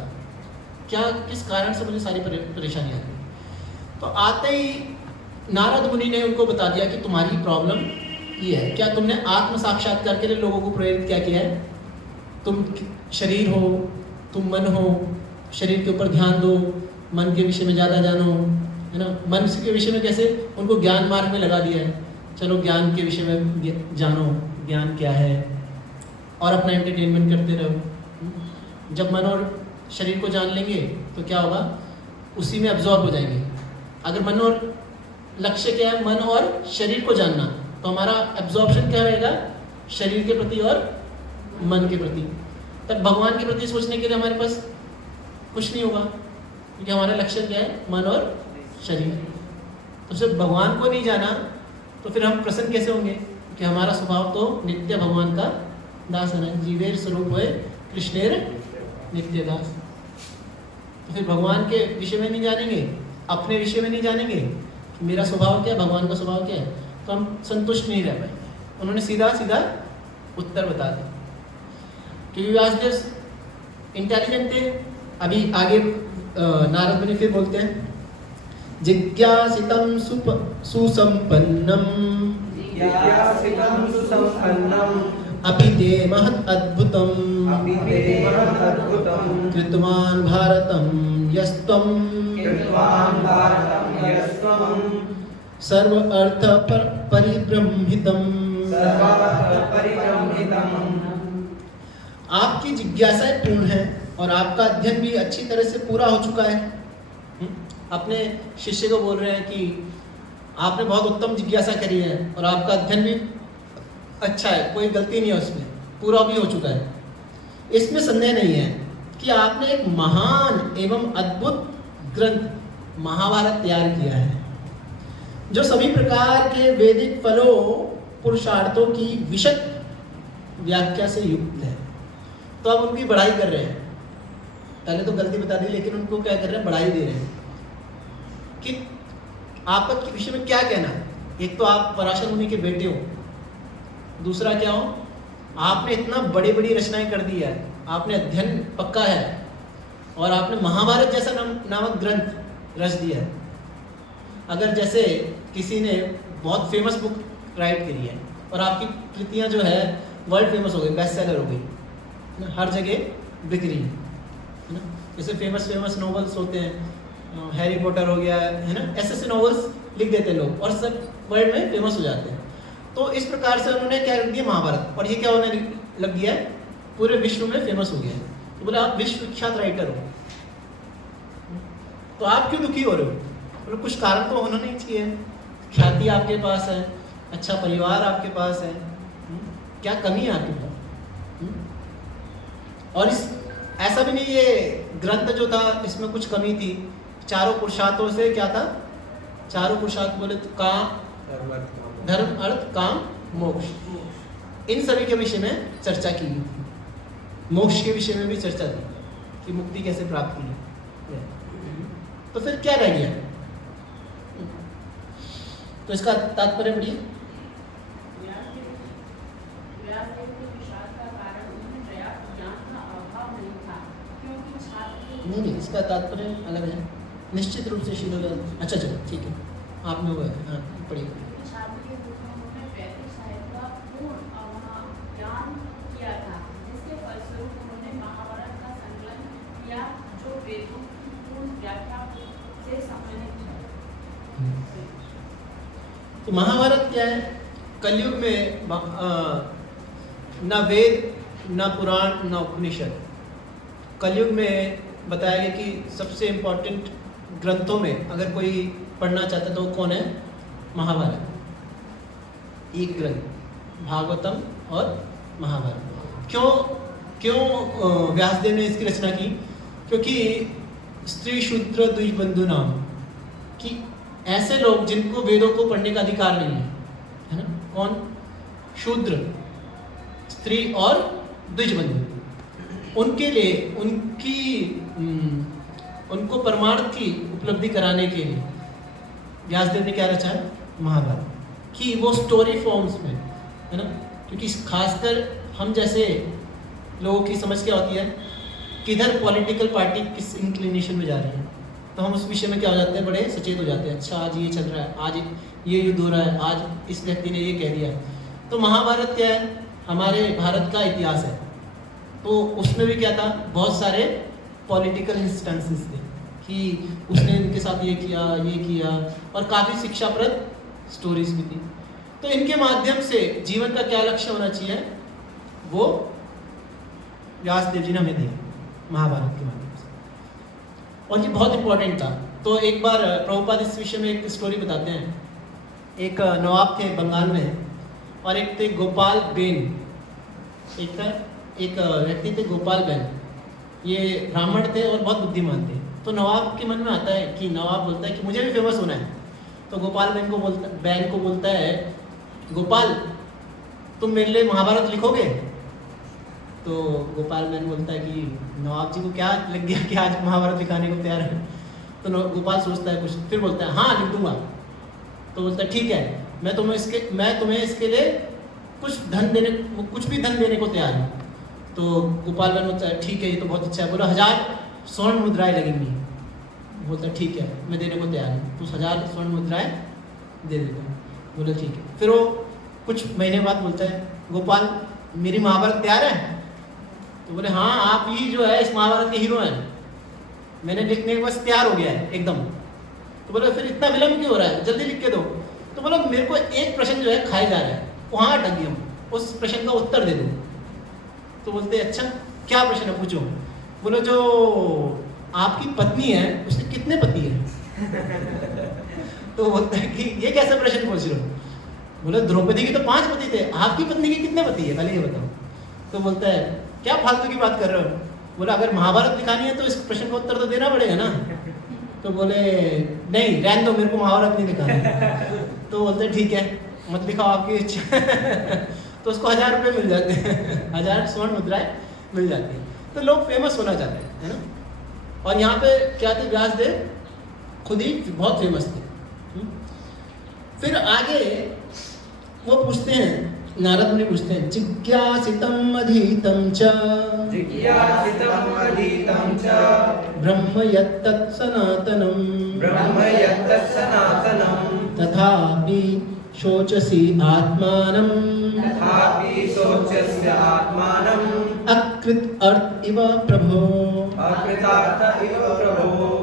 क्या, किस कारण से मुझे सारी परेशानियां आती हैं। तो आते ही नारद मुनि ने उनको बता दिया कि तुम्हारी प्रॉब्लम ये है। क्या तुमने आत्म साक्षात्कार के लिए लोगों को प्रेरित क्या किया है, तुम शरीर हो, तुम मन हो, शरीर के ऊपर ध्यान दो, मन के विषय में ज़्यादा जानो, है ना। मन के विषय में कैसे उनको ज्ञान मार्ग में लगा दिया है, चलो ज्ञान के विषय में जानो, ज्ञान क्या है, और अपना एंटरटेनमेंट करते रहो। जब मन और शरीर को जान लेंगे तो क्या होगा, उसी में अब्जॉर्ब हो जाएंगे। अगर मन और लक्ष्य क्या है, मन और शरीर को जानना, तो हमारा एब्जॉर्प्शन क्या रहेगा, शरीर के प्रति और मन के प्रति। तब भगवान के प्रति सोचने के लिए हमारे पास कुछ नहीं होगा, क्योंकि हमारा लक्ष्य क्या है, मन और शरीर। तो जब भगवान को नहीं जाना तो फिर हम प्रसन्न कैसे होंगे, क्योंकि हमारा स्वभाव तो नित्य भगवान का दास है। जीवेर स्वरूप है कृष्णेर नित्य दास। तो फिर भगवान के विषय में नहीं जानेंगे, अपने विषय में नहीं जानेंगे कि मेरा स्वभाव क्या है, भगवान का स्वभाव क्या है, तो हम संतुष्ट नहीं रह पाएंगे। उन्होंने सीधा सीधा उत्तर बता दिया, क्योंकि व्यासदेव इंटेलिजेंट थे। अभी आगे नारद मुनि फिर बोलते हैं, जिज्ञासितं सुसंपन्नम जिज्ञासितं सुसम्पन्नम् अपि ते महत् अद्भुतम् अपि ते महदद्भुतं कृतवान् भारतं यस्त्वं कृतवान् भारतं यस्त्वं सर्व अर्थ परिब्रह्मितम्। सर्वत्र परिब्रह्मितम्। आपकी जिज्ञासाएं पूर्ण है और आपका अध्ययन भी अच्छी तरह से पूरा हो चुका है। अपने शिष्य को बोल रहे हैं कि आपने बहुत उत्तम जिज्ञासा करी है और आपका अध्ययन भी अच्छा है, कोई गलती नहीं है उसमें, पूरा भी हो चुका है। इसमें संदेह नहीं है कि आपने एक महान एवं अद्भुत ग्रंथ महाभारत तैयार किया है, जो सभी प्रकार के वैदिक फलों पुरुषार्थों की विशद व्याख्या से युक्त है। तो अब उनकी बढ़ाई कर रहे हैं, पहले तो गलती बता दी लेकिन उनको क्या कर रहे हैं, बढ़ाई दे रहे हैं कि आपके विषय में क्या कहना है। एक तो आप पराशर मुनि के बेटे हो, दूसरा क्या हो, आपने इतना बड़ी बड़ी रचनाएं कर दी है, आपने अध्ययन पक्का है और आपने महाभारत जैसा नामक ग्रंथ रच दिया है। अगर जैसे किसी ने बहुत फेमस बुक राइट करी है और आपकी कृतियां जो है वर्ल्ड फेमस हो गई, बेस्ट सेलर हो गई, हर जगह बिक रही है ना। जैसे फेमस नॉवेल्स होते हैं, हैरी पॉटर हो गया है ना, ऐसे नॉवेल्स लिख देते हैं लोग और सब वर्ल्ड में फेमस हो जाते हैं। तो इस प्रकार से उन्होंने क्या कर दिया महाभारत, और ये क्या होने लग गया है, पूरे विश्व में फेमस हो गया है। तो बोले आप विश्व विख्यात राइटर हो, तो आप क्यों दुखी हो रहे हो? बोले कुछ कारण तो होना नहीं चाहिए, ख्याति आपके पास है, अच्छा परिवार आपके पास है, क्या कमी है आपके पास? और इस ऐसा भी नहीं, ये ग्रंथ जो था इसमें कुछ कमी थी। चारों पुरुषार्थों से क्या था, चारों पुरुषार्थ बोले तो काम, धर्म, अर्थ, काम, मोक्ष, इन सभी के विषय में चर्चा की गई थी। मोक्ष के विषय में भी चर्चा थी कि मुक्ति कैसे प्राप्त की। तो फिर क्या रह गया? तो इसका तात्पर्य पढ़िए। नहीं, इसका तात्पर्य अलग है, निश्चित रूप से शील। अच्छा चलो ठीक है, आप में हुआ है, हाँ पढ़िए। तो महाभारत क्या है? कलयुग में न वेद, न पुराण, न उपनिषद, कलयुग में बताया गया कि सबसे इम्पोर्टेंट ग्रंथों में अगर कोई पढ़ना चाहता है तो कौन है? महाभारत। एक ग्रंथ भागवतम और महाभारत। क्यों व्यासदेव ने इसकी रचना की? क्योंकि स्त्री शूद्र द्विजबंधु नाम कि ऐसे लोग जिनको वेदों को पढ़ने का अधिकार नहीं है ना, कौन? शूद्र, स्त्री और द्विजबंधु, उनके लिए उनको परमार्थ की उपलब्धि कराने के लिए व्यासदेव ने क्या रचा है? महाभारत, कि वो स्टोरी फॉर्म्स में है ना। क्योंकि खासकर हम जैसे लोगों की समझ क्या होती है, किधर पॉलिटिकल पार्टी किस इंक्लिनेशन में जा रही है, तो हम उस विषय में क्या हो जाते हैं, बड़े सचेत हो जाते हैं। अच्छा आज ये चल रहा है, आज ये युद्ध हो रहा है, आज इस व्यक्ति ने ये कह दिया। तो महाभारत क्या है? हमारे भारत का इतिहास है। तो उसमें भी क्या था, बहुत सारे पॉलिटिकल इंस्टेंसेस थे कि उसने इनके साथ ये किया, और काफ़ी शिक्षाप्रद स्टोरीज भी थी। तो इनके माध्यम से जीवन का क्या लक्ष्य होना चाहिए, वो व्यासदेव जी ने हमें दिया महाभारत के माध्यम से, और ये बहुत इंपॉर्टेंट था। तो एक बार प्रभुपाद इस विषय में एक स्टोरी बताते हैं। एक नवाब थे बंगाल में, और एक थे गोपाल बेन, एक व्यक्ति थे गोपाल बेन। ये ब्राह्मण थे और बहुत बुद्धिमान थे। तो नवाब के मन में आता है कि नवाब बोलता है कि मुझे भी फेमस होना है। तो गोपाल बेन को बोलता है, गोपाल तुम मेरे लिए महाभारत लिखोगे? तो गोपाल बेन बोलता है कि नवाब जी को क्या लग गया कि आज महाभारत लिखाने को तैयार है। तो गोपाल सोचता है कुछ, फिर बोलता है हाँ लिख दूंगा। तो बोलता है ठीक है, मैं तुम्हें इसके लिए कुछ भी धन देने को तैयार हूँ। तो गोपाल बेन बोलता है ठीक है, ये तो बहुत अच्छा है। बोला 1000 स्वर्ण मुद्राएं लगेंगी। बोलता है ठीक है, मैं देने को तैयार हूँ। तो 1000 स्वर्ण मुद्राएं दे देता हूँ। बोला ठीक है। फिर वो कुछ महीने बाद बोलता है, गोपाल मेरी महाभारत तैयार है? तो बोले हाँ, आप ही जो है इस महाभारत के हीरो हैं, मैंने लिखने के बस तैयार हो गया है एकदम। तो बोले फिर इतना विलम्ब क्यों हो रहा है, जल्दी लिख के दो। तो बोला मेरे को एक प्रश्न जो है खाया जा रहा है, वहाँ अटक गया, उस प्रश्न का उत्तर दे दो। तो बोलते अच्छा क्या प्रश्न है, पूछो। बोलो जो आपकी पत्नी है उसके कितने पति हैं? तो बोलता है कि ये कैसा प्रश्न पूछ रहे हो? बोले द्रौपदी के तो 5 पति थे, आपकी पत्नी के कितने पति है, पहले ये बताओ। तो बोलता है क्या फालतू की बात कर रहे हो? बोला अगर महाभारत लिखानी है तो इस प्रश्न का उत्तर तो देना पड़ेगा ना। तो बोले नहीं रहने दो, मेरे को महाभारत नहीं लिखाना। तो बोलते ठीक है मत लिखाओ, आपकी इच्छा। तो उसको 1000 रुपये मिल जाते हैं, 1000 स्वर्ण मुद्राएं मिल जाती हैं। तो लोग फेमस होना चाहते हैं, है ना। और यहाँ पे क्या थे, व्यासदेव खुद ही बहुत फेमस थे। फिर आगे वो पूछते हैं, नारद मुनि पूछते हैं, जिज्ञासितम् अधीतं च जिज्ञासितम् अधीतं च ब्रह्म यत्तत् सनातनं ब्रह्म यत्तत् सनातनं तथापि शोचसि आत्मानं तथापि शोचस्य आत्मानं अकृत अर्थ इव प्रभो। अकृतार्थ इव प्रभो।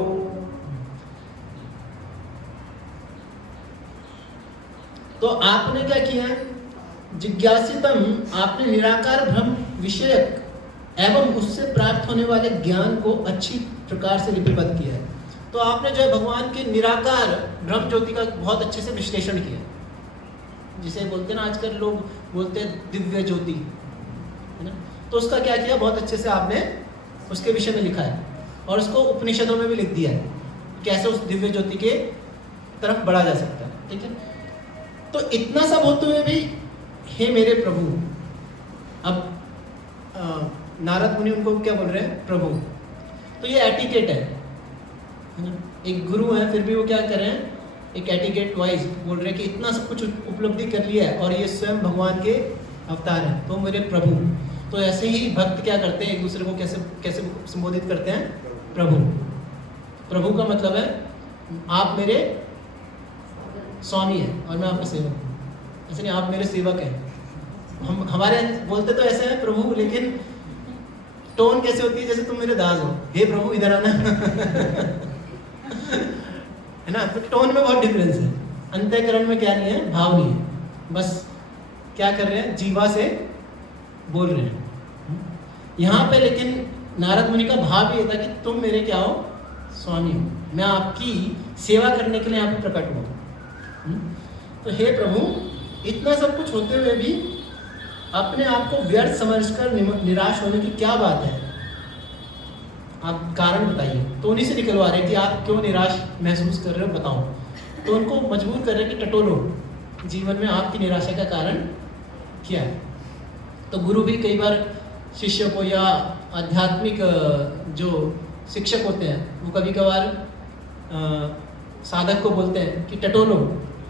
तो आपने क्या किया, जिज्ञासितम, आपने निराकार ब्रह्म विषयक एवं उससे प्राप्त होने वाले ज्ञान को अच्छी प्रकार से लिपिबद्ध किया है। तो आपने जो है भगवान के निराकार ब्रह्म ज्योति का बहुत अच्छे से विश्लेषण किया, जिसे बोलते हैं ना आजकल लोग बोलते हैं दिव्य ज्योति, है ना। तो उसका क्या किया, बहुत अच्छे से आपने उसके विषय में लिखा है और उसको उपनिषदों में भी लिख दिया है, कैसे उस दिव्य ज्योति के तरफ बढ़ा जा सकता है। ठीक है, तो इतना सब होते हुए भी हे मेरे प्रभु, अब नारद मुनि उनको क्या बोल रहे हैं, प्रभु। तो ये एटिकेट है ना, एक गुरु है फिर भी वो क्या कर रहे हैं, एक एटिकेट वाइज बोल रहे हैं कि इतना सब कुछ उपलब्धि कर लिया है और ये स्वयं भगवान के अवतार हैं, तो मेरे प्रभु। तो ऐसे ही भक्त क्या करते हैं, एक दूसरे को कैसे कैसे संबोधित करते हैं, प्रभु। प्रभु का मतलब है आप मेरे स्वामी हैं और मैं आपका सेवक हूँ। ऐसे नहीं आप मेरे सेवक हैं, हम हमारे बोलते तो ऐसे हैं प्रभु, लेकिन टोन कैसे होती है जैसे तुम मेरे दास हो, हे प्रभु इधर आना। है ना, तो टोन में बहुत डिफरेंस है। अंतःकरण में क्या नहीं है, भाव नहीं है, बस क्या कर रहे हैं, जीवा से बोल रहे हैं। यहाँ पे लेकिन नारद मुनि का भाव ये था कि तुम मेरे क्या हो, स्वामी हो, मैं आपकी सेवा करने के लिए यहाँ पे प्रकट हुआ। तो हे प्रभु, इतना सब कुछ होते हुए भी अपने आप को व्यर्थ समझकर निराश होने की क्या बात है, आप कारण बताइए। तो उन्हीं से निकलवा रहे कि आप क्यों निराश महसूस कर रहे हो, बताओ। तो उनको मजबूर कर रहे कि टटोलो, जीवन में आपकी निराशा का कारण क्या है। तो गुरु भी कई बार शिष्य को या आध्यात्मिक जो शिक्षक होते हैं वो कभी कभार साधक को बोलते हैं कि टटोलो,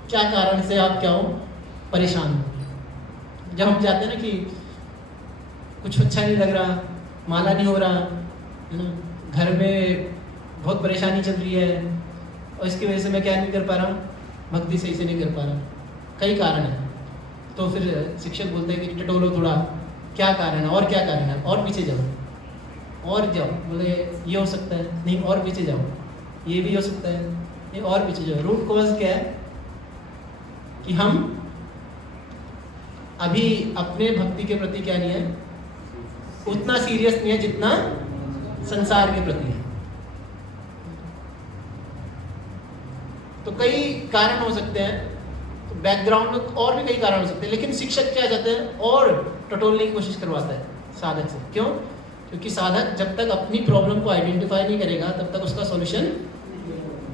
क्या कारण से आप क्या हो, परेशान हो। जब हम जाते हैं ना कि कुछ अच्छा नहीं लग रहा, माला नहीं हो रहा, है ना, घर में बहुत परेशानी चल रही है और इसकी वजह से मैं क्या नहीं कर पा रहा हूँ, भक्ति सही से नहीं कर पा रहा, कई कारण है। तो फिर शिक्षक बोलते हैं कि टटोलो थोड़ा, क्या कारण है, और क्या कारण है, और पीछे जाओ, और जाओ। बोले ये हो सकता है, नहीं और पीछे जाओ, ये भी हो सकता है, ये और पीछे जाओ। रूट कॉज क्या है कि हम अभी अपने भक्ति के प्रति क्या नहीं है, उतना सीरियस नहीं है जितना संसार के प्रति है। तो कई कारण हो सकते हैं, तो बैकग्राउंड में और भी कई कारण हो सकते हैं, लेकिन शिक्षक क्या चाहते हैं, और टटोलने की कोशिश करवाता है साधक से। क्यों? क्योंकि साधक जब तक अपनी प्रॉब्लम को आइडेंटिफाई नहीं करेगा तब तक उसका सॉल्यूशन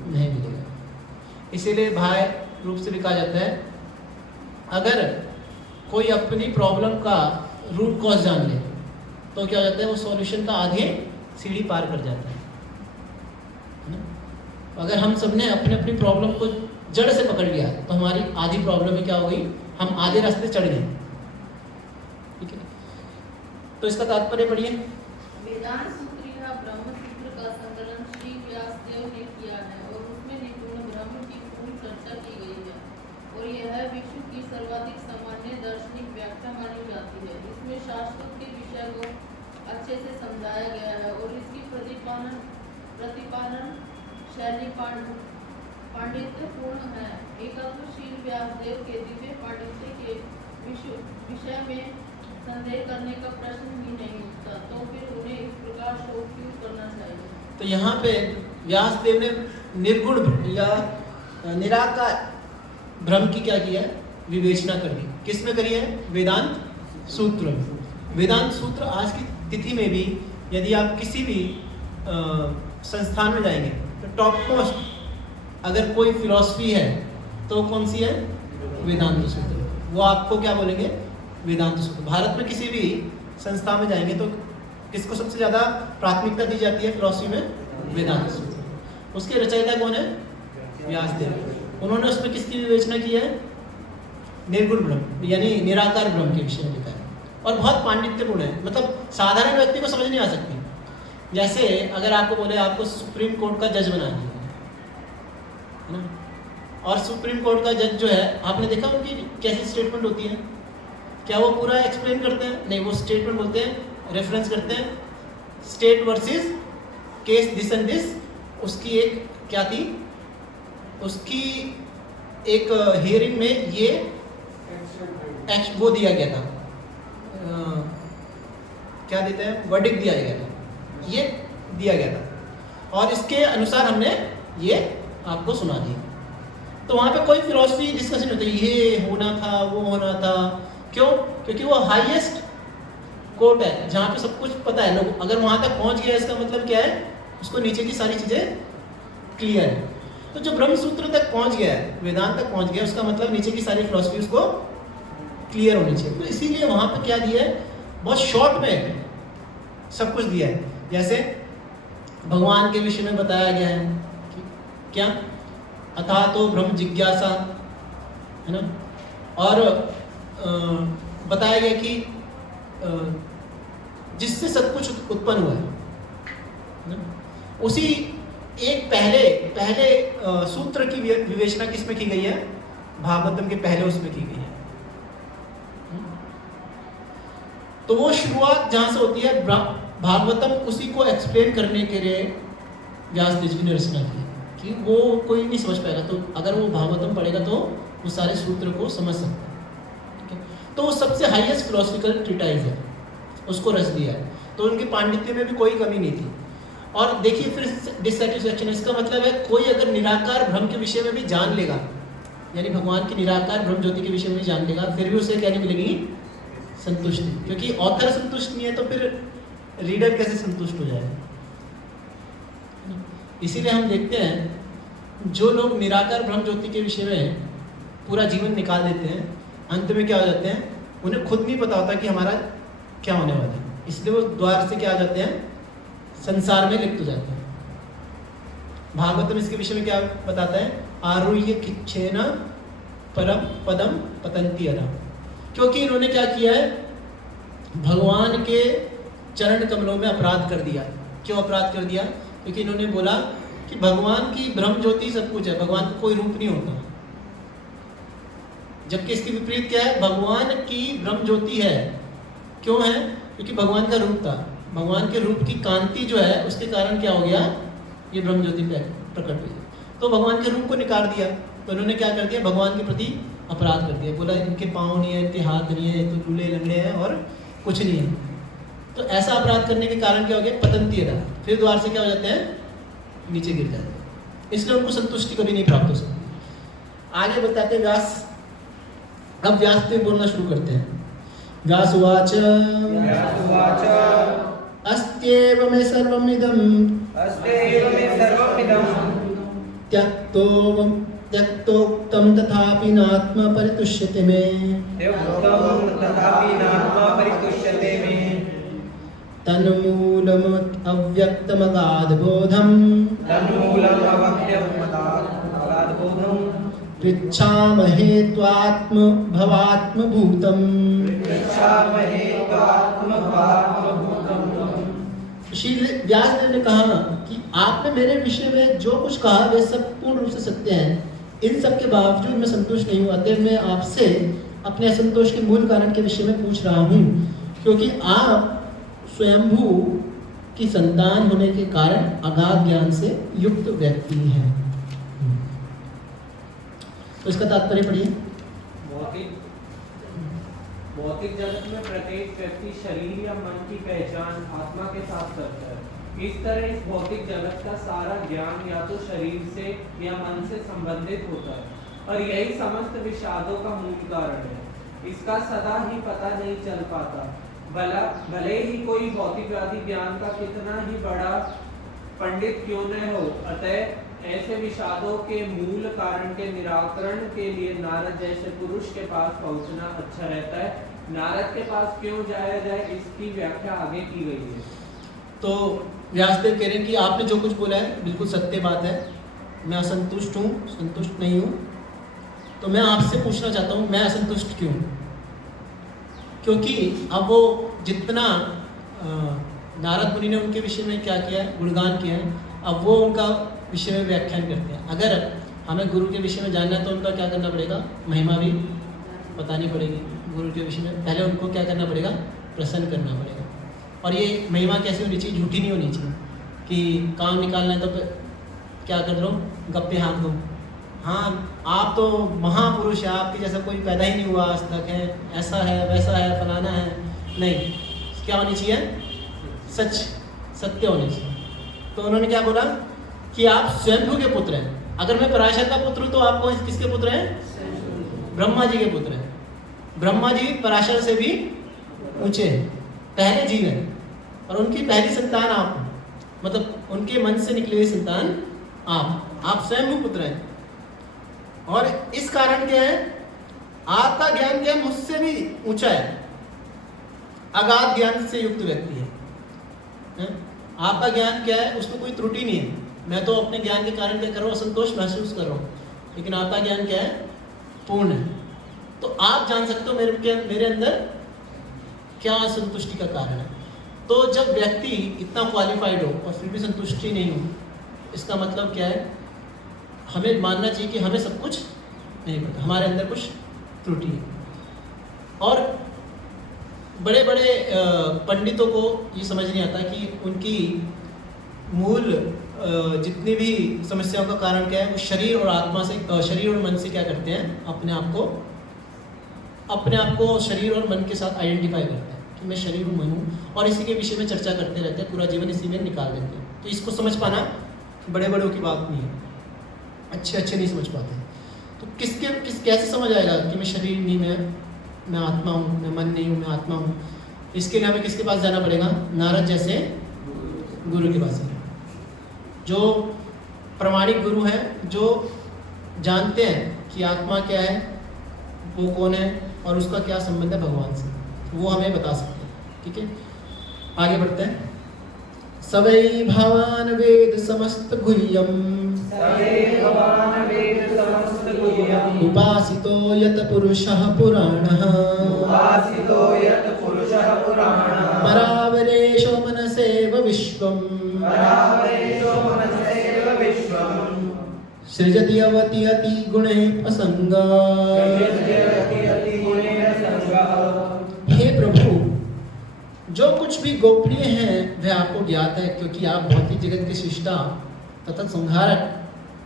नहीं मिलेगा। इसीलिए बाह्य रूप से भी कहा जाता है, अगर कोई अपनी प्रॉब्लम का रूट कॉज जान ले तो क्या हो जाता है, वो सॉल्यूशन का आधे सीढ़ी पार कर जाता है ना? अगर हम सबने अपने अपनी प्रॉब्लम को जड़ से पकड़ लिया तो हमारी आधी प्रॉब्लम ही क्या हो गई, हम आधे रास्ते चढ़ गए। ठीक है, तो इसका तात्पर्य पढ़िए। वेदांत सूत्र या ब्रह्म सूत्र का संकलन श्री व्यासदेव ने किया है और उसमें निपुण ब्रह्म की पूर्ण चर्चा की गई है और यह विश्व की सर्वाधिक सामान्य दार्शनिक व्याख्या मानी जाती है। इसमें शाश्वत के विषय को अच्छे से समझाया गया है और इसकी प्रतिपादन शैली पांडित्यपूर्ण है। एकात्मशील व्यासदेव के दिव्य पांडित्य के विषय में संदेह करने का प्रश्न ही नहीं उठता, तो फिर उन्हें इस प्रकार शोक क्यों करना चाहिए? तो यहाँ पे व्यासदेव ने निर्गुण या निराकार भ्रम की क्या किया है? विवेचना कर दी। किस में करी है? वेदांत सूत्र में। वेदांत सूत्र आज की तिथि में भी यदि आप किसी भी संस्थान में जाएंगे तो टॉप मोस्ट अगर कोई फिलॉसफी है तो कौन सी है? वेदांत सूत्र। वो आपको क्या बोलेंगे? वेदांत सूत्र। भारत में किसी भी संस्था में जाएंगे तो किसको सबसे ज़्यादा प्राथमिकता दी जाती है फिलॉसफी में? वेदांत सूत्र। उसके रचयिता कौन है? व्यासदेव। उन्होंने उसमें किसकी विवेचना की है? निर्गुण ब्रह्म यानी निराकार ब्रह्म के विषय में लिखा है और बहुत पांडित्यपूर्ण है। मतलब साधारण व्यक्ति को समझ नहीं आ सकती। जैसे अगर आपको बोले आपको सुप्रीम कोर्ट का जज बना दिया है ना, और सुप्रीम कोर्ट का जज जो है आपने देखा उनकी कैसी स्टेटमेंट होती है? क्या वो पूरा एक्सप्लेन करते हैं? नहीं, वो स्टेटमेंट बोलते हैं, रेफरेंस करते हैं state versus case this and this. उसकी एक क्या थी? उसकी एक हियरिंग में ये वो दिया गया था, क्या देते हैं, वर्डिक्ट दिया गया था, ये दिया गया था और इसके अनुसार हमने ये आपको सुना दिया। तो वहाँ पे कोई फिलॉसफी डिस्कशन होती है ये होना था वो होना था। क्यों? क्योंकि वो हाईएस्ट कोर्ट है जहाँ पे सब कुछ पता है। लोग अगर वहाँ तक पहुँच गया इसका मतलब क्या है? उसको नीचे की सारी चीज़ें क्लियर है। तो जो ब्रह्म सूत्र तक पहुँच गया है, वेदांत तक पहुँच गया, उसका मतलब नीचे की सारी फिलॉसफी उसको क्लियर होनी चाहिए। तो इसीलिए वहाँ पे क्या दिया है? बहुत शॉर्ट में सब कुछ दिया है। जैसे भगवान के विषय में बताया गया है कि क्या अथा तो ब्रह्म जिज्ञासा है ना, और बताया गया कि जिससे सब कुछ उत्पन्न हुआ है ना? उसी एक पहले सूत्र की विवेचना किसमें की गई है? भागवतम के पहले उसमें की गई है। तो वो शुरुआत जहां से होती है भागवतम, उसी को एक्सप्लेन करने के लिए व्यासदेव जी ने रचना की कि वो कोई नहीं समझ पाएगा, तो अगर वो भागवतम पढ़ेगा तो वो सारे सूत्र को समझ सकता है। तो वो सबसे हाईएस्ट फिलोसफिकल ट्रीटाइज है, उसको रच दिया है। तो उनके पांडित्य में भी कोई कमी नहीं थी। और देखिए फिर डिससेटिस्फैक्शन, इसका मतलब है कोई अगर निराकार ब्रह्म के विषय में भी जान लेगा, यानी भगवान की निराकार ब्रह्म ज्योति के विषय में भी जान लेगा, फिर भी उसे क्या नहीं मिलेगी? संतुष्टि। क्योंकि ऑथर संतुष्ट नहीं है तो फिर रीडर कैसे संतुष्ट हो जाएगा? इसीलिए हम देखते हैं जो लोग निराकार ब्रह्म ज्योति के विषय में पूरा जीवन निकाल देते हैं, अंत में क्या हो जाते हैं? उन्हें खुद नहीं पता होता कि हमारा क्या होने वाला है। इसलिए वो द्वार से क्या आ जाते हैं? संसार में लिप्त हो जाते हैं। भागवतम इसके विषय में क्या बताता है? आरुह्य किच्छेन परम पदम पतंती अधम। क्योंकि इन्होंने क्या किया है? भगवान के चरण कमलों में अपराध कर दिया। क्यों अपराध कर दिया? क्योंकि इन्होंने बोला कि भगवान की ब्रह्म ज्योति सब कुछ है, भगवान का कोई रूप नहीं होता। जबकि इसके विपरीत क्या है? भगवान की ब्रह्म ज्योति है। क्यों है? क्योंकि भगवान का रूप था। भगवान के रूप की कांति जो है उसके कारण क्या हो गया? ये ब्रह्म ज्योति प्रकट हुई। तो भगवान के रूप को निकाल दिया। तो इन्होंने क्या कर दिया? भगवान के प्रति अपराध कर दिया। बोला इनके पाँव नहीं है, इनके हाथ नहीं है, तो लूले लंगड़े हैं और कुछ नहीं है। तो ऐसा अपराध करने के कारण क्या हो गया? पतंती अधम। फिर द्वार से क्या हो जाते हैं? नीचे गिर जाते हैं। इसलिए उनको संतुष्टि कभी नहीं प्राप्त हो सकती। आगे बताते हैं व्यास। अब व्यासदेव बोलना शुरू करते हैं। व्यासुवाच अस्त्येव मे सर्वमिदं त्यक्तोक्तं तथापि नात्मा परितुष्यते मे तन्मूलम् अव्यक्तमगाधबोधम् पृच्छामहे त्वात्मभवात्मभूतम्। श्री व्यासदेव ने कहा कि आपने मेरे विषय में जो कुछ कहा वे सब पूर्ण रूप से सत्य हैं, इन सब के बावजूद मैं संतुष्ट नहीं हूँ, अतः मैं आपसे अपने असंतोष के मूल कारण के विषय में पूछ रहा हूँ, क्योंकि आप स्वयंभू की संतान होने के कारण अगाध ज्ञान से युक्त व्यक्ति हैं। तो इसका तात्पर्य पढ़िए। भौतिक जगत में प्रत्येक व्यक्ति शरीर या मन की पहचान आत्मा के साथ करता है। इस तरह इस भौतिक जगत का सारा ज्ञान या तो शरीर से या मन से संबंधित होता है और यही समस्त विषादों का मूल कारण है। इसका सदा ही पता नहीं चल पाता, भले ही कोई भौतिकवादी ज्ञान का कितना ही बड़ा पंडित क्यों न हो। अतः ऐसे विषादों के मूल कारण के निराकरण के लिए नारद जैसे पुरुष के पास पहुंचना अच्छा रहता है। नारद के पास क्यों जाया जाए, इसकी व्याख्या आगे की गई है। तो व्यासदेव कह रहे हैं कि आपने जो कुछ बोला है बिल्कुल सत्य बात है। मैं असंतुष्ट हूँ, संतुष्ट नहीं हूँ। तो मैं आपसे पूछना चाहता हूँ, मैं असंतुष्ट क्यों? क्योंकि अब वो जितना नारद मुनि ने उनके विषय में क्या किया है, गुणगान किया है, अब वो उनका विषय में व्याख्यान करते हैं। अगर हमें गुरु के विषय में जानना है तो उनका क्या करना पड़ेगा, महिमा भी बतानी पड़ेगी। गुरु के विषय में पहले उनको क्या करना पड़ेगा, प्रसन्न करना पड़ेगा। और ये महिमा कैसी होनी चाहिए, झूठी नहीं होनी चाहिए कि काम निकालना है तो क्या कर लो, गप्पे हाँक दो। हाँ आप तो महापुरुष है, आपके जैसा कोई पैदा ही नहीं हुआ आज तक है, ऐसा है वैसा है फलाना है। नहीं, क्या होनी चाहिए, सच सत्य होनी चाहिए। तो उन्होंने क्या बोला कि आप स्वयंभू के पुत्र हैं। अगर मैं पराशर का पुत्र हूँ तो आप कौन किसके पुत्र हैं, ब्रह्मा जी के पुत्र हैं। ब्रह्मा जी पराशर से भी ऊंचे हैं, पहले जीव हैं और उनकी पहली संतान आप हो, मतलब उनके मन से निकली हुई संतान आप स्वयंभू पुत्र हैं। और इस कारण क्या है, आपका ज्ञान क्या है, मुझसे भी ऊंचा है, अगाध ज्ञान से युक्त व्यक्ति है। आपका ज्ञान क्या है, उसमें कोई त्रुटि नहीं है। मैं तो अपने ज्ञान के कारण क्या कर रहा हूँ, असंतोष महसूस कर रहा हूँ, लेकिन आपका ज्ञान क्या है, पूर्ण है। तो आप जान सकते हो मेरे अंदर क्या असंतुष्टि का कारण है। तो जब व्यक्ति इतना क्वालिफाइड हो और फिर भी संतुष्टि नहीं हो, इसका मतलब क्या है, हमें मानना चाहिए कि हमें सब कुछ नहीं पता, हमारे अंदर कुछ त्रुटि है। और बड़े बड़े पंडितों को ये समझ नहीं आता कि उनकी मूल जितनी भी समस्याओं का कारण क्या है, वो शरीर और आत्मा से, शरीर और मन से क्या करते हैं, अपने आप को शरीर और मन के साथ आइडेंटिफाई करते हैं कि मैं शरीर हूँ, मन हूँ, और इसी के विषय में चर्चा करते रहते हैं, पूरा जीवन इसी में निकाल देते हैं। तो इसको समझ पाना बड़े बड़ों की बात नहीं है, अच्छे नहीं समझ पाते। तो कैसे समझ आएगा कि मैं शरीर नहीं, मैं आत्मा हूँ, मैं मन नहीं हूँ, मैं आत्मा हूँ। इसके लिए हमें किसके पास जाना पड़ेगा, नारद जैसे गुरु के पास, जो प्रमाणिक गुरु हैं, जो जानते हैं कि आत्मा क्या है, वो कौन है और उसका क्या संबंध है भगवान से, वो हमें बता सकते हैं। ठीक है, आगे बढ़ते हैं। सवै भवान वेद समस्त गुह्यम उपासितो यत पुरुषः पुराणः परावरेशो मनसेव विश्वम् सृजति अवति अति गुणे असंगा। हे प्रभु, जो कुछ भी गोपनीय है वह आपको ज्ञात है, क्योंकि आप भौतिक जगत के सृष्टा तथा संहारक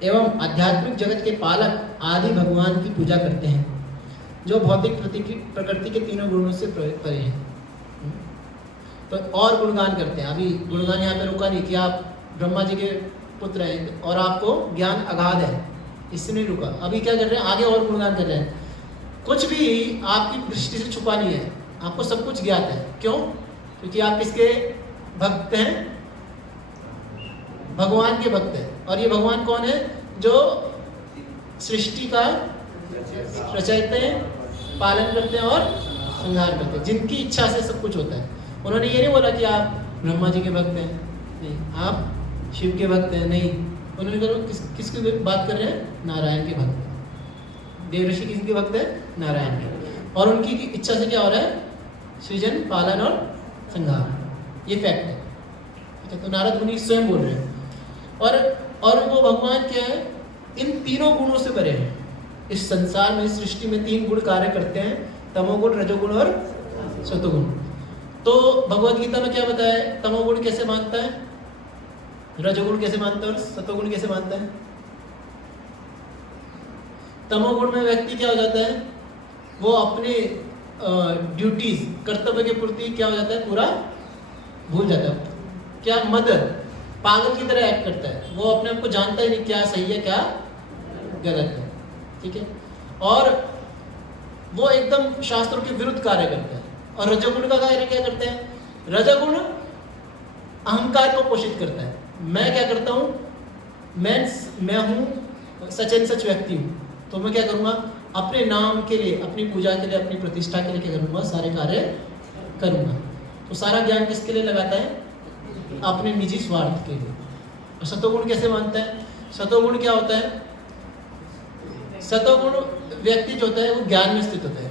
एवं आध्यात्मिक जगत के पालक आदि भगवान की पूजा करते हैं, जो भौतिक प्रकृति के तीनों गुणों से परे हैं। तो और गुणगान करते हैं। अभी गुणगान यहाँ पे रुका नहीं कि आप ब्रह्मा जी के पुत्र हैं और आपको ज्ञान अगाध है, इससे नहीं रुका। अभी क्या कर रहे हैं, आगे और गुणगान कर रहे हैं। कुछ भी आपकी दृष्टि से छुपा नहीं है, आपको सब कुछ ज्ञात है। क्यों? क्योंकि आप किसके भक्त हैं, भगवान के भक्त हैं। और ये भगवान कौन है, जो सृष्टि का रचयिता हैं, पालन करते हैं और संहार करते हैं, जिनकी इच्छा से सब कुछ होता है। उन्होंने ये नहीं बोला कि आप ब्रह्मा जी के भक्त हैं, नहीं, आप शिव के भक्त हैं, नहीं। उन्होंने कहा किसकी बात कर रहे हैं, नारायण के भक्त। देव ऋषि किसके भक्त है, नारायण के। और उनकी इच्छा से क्या हो रहा है, सृजन, पालन और संहार। ये फैक्ट है। ठीक है, तो नारद मुनि स्वयं बोल रहे हैं। और वो भगवान क्या है, इन तीनों गुणों से परे है। इस संसार में, इस सृष्टि में 3 गुण कार्य करते हैं, तमोगुण, रजोगुण और सतोगुण। तो भगवद गीता में क्या बताया है? तमोगुण कैसे मानता है, रजोगुण कैसे मानता है और सतोगुण कैसे मानता है? तमोगुण में व्यक्ति क्या हो जाता है, वो अपने ड्यूटीज, कर्तव्य के प्रति क्या हो जाता है, पूरा भूल जाता है। क्या मदर, पागल की तरह एक्ट करता है, वो अपने आप को जानता ही नहीं क्या सही है क्या गलत है, ठीक है। और वो एकदम शास्त्रों के विरुद्ध कार्य करता है। और रजोगुण का कार्य क्या करते हैं? रजोगुण अहंकार को पोषित करता है। मैं क्या करता हूँ, मैं हूँ सच एंड सच व्यक्ति हूँ, तो मैं क्या करूँगा, अपने नाम के लिए, अपनी पूजा के लिए, अपनी प्रतिष्ठा के लिए क्या करूँगा, सारे कार्य करूँगा। तो सारा ज्ञान किसके लिए लगाता है? अपने निजी स्वार्थ के लिए। और सतोगुण कैसे मानता है? सतोगुण क्या होता है? सतोगुण व्यक्ति जो होता है वो ज्ञान में स्थित होता है,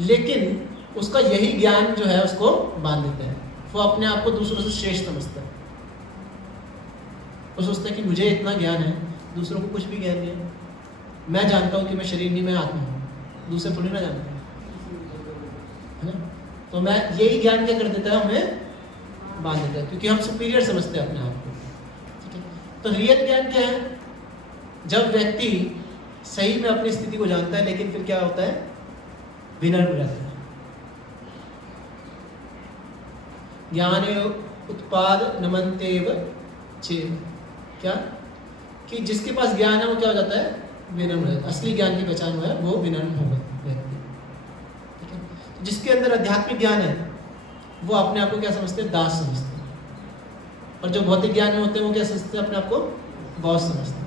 लेकिन उसका यही ज्ञान जो है उसको बांध देता है। वो अपने आप को दूसरों से श्रेष्ठ समझता है। वो सोचता है कि मुझे इतना ज्ञान है, दूसरों को कुछ भी ज्ञान नहीं है। मैं जानता हूँ कि मैं शरीर नहीं, मैं आत्मा हूँ, दूसरे थोड़ी ना जानते हैं, है ना। तो मैं यही ज्ञान क्या कर देता है, हमें बांध देता है, क्योंकि हम सुपीरियर समझते हैं अपने आप को, ठीक है। तो रियल ज्ञान क्या है? जब व्यक्ति सही में अपनी स्थिति को जानता है, लेकिन फिर क्या होता है, विनम्र रहता है। ज्ञाने उत्पाद नमन्तेव चेव, क्या कि जिसके पास ज्ञान है वो क्या हो जाता है, विनम्र है। असली ज्ञान की पहचान है वो विनम्र होगा व्यक्ति, ठीक है। तो जिसके अंदर आध्यात्मिक ज्ञान है वो अपने आप को क्या समझते हैं, दास समझते हैं। और जो भौतिक ज्ञान में होते हैं वो क्या समझते हैं, अपने आप को बॉस समझते हैं।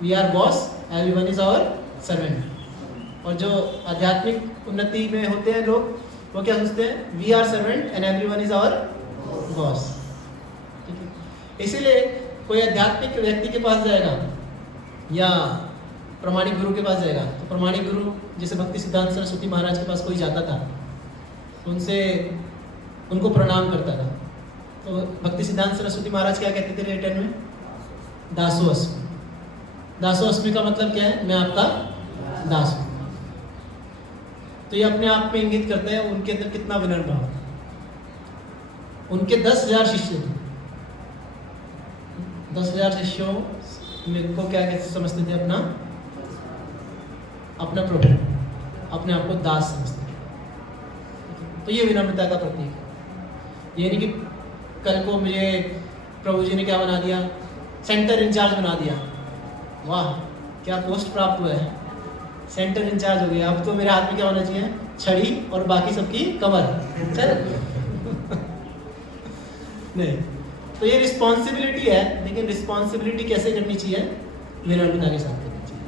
We are boss, everyone is our servant. और जो आध्यात्मिक उन्नति में होते हैं लोग, वो क्या सोचते हैं, we are servant and everyone is our boss, ठीक है। इसीलिए कोई आध्यात्मिक व्यक्ति के पास जाएगा या प्रमाणिक गुरु के पास जाएगा, तो प्रमाणिक गुरु जैसे भक्ति सिद्धांत सरस्वती महाराज के पास कोई जाता था, उनको प्रणाम करता था। तो भक्ति सिद्धांत सरस्वती महाराज क्या कहते थे रिटर्न में, दासोऽस्मि। दासोऽस्मि का मतलब क्या है, मैं आपका दास हूँ। तो ये अपने आप में इंगित करते हैं उनके अंदर कितना विनम्र भाव था। उनके 10,000 शिष्य थे, 10,000 शिष्यों को क्या कैसे समझते थे, अपना प्रभु, अपने आप को दास समझते थे। तो ये विनम्रता का प्रतीक है। ये नहीं कि कल को मुझे प्रभु जी ने क्या बना दिया, सेंटर इंचार्ज बना दिया, वाह क्या पोस्ट प्राप्त हुआ है, सेंटर इंचार्ज हो गया, अब तो मेरे हाथ में क्या होना चाहिए, छड़ी और बाकी सबकी कमर, चल नहीं। तो ये रिस्पॉन्सिबिलिटी है, लेकिन रिस्पॉन्सिबिलिटी कैसे करनी चाहिए, विनम्रता के साथ करनी चाहिए।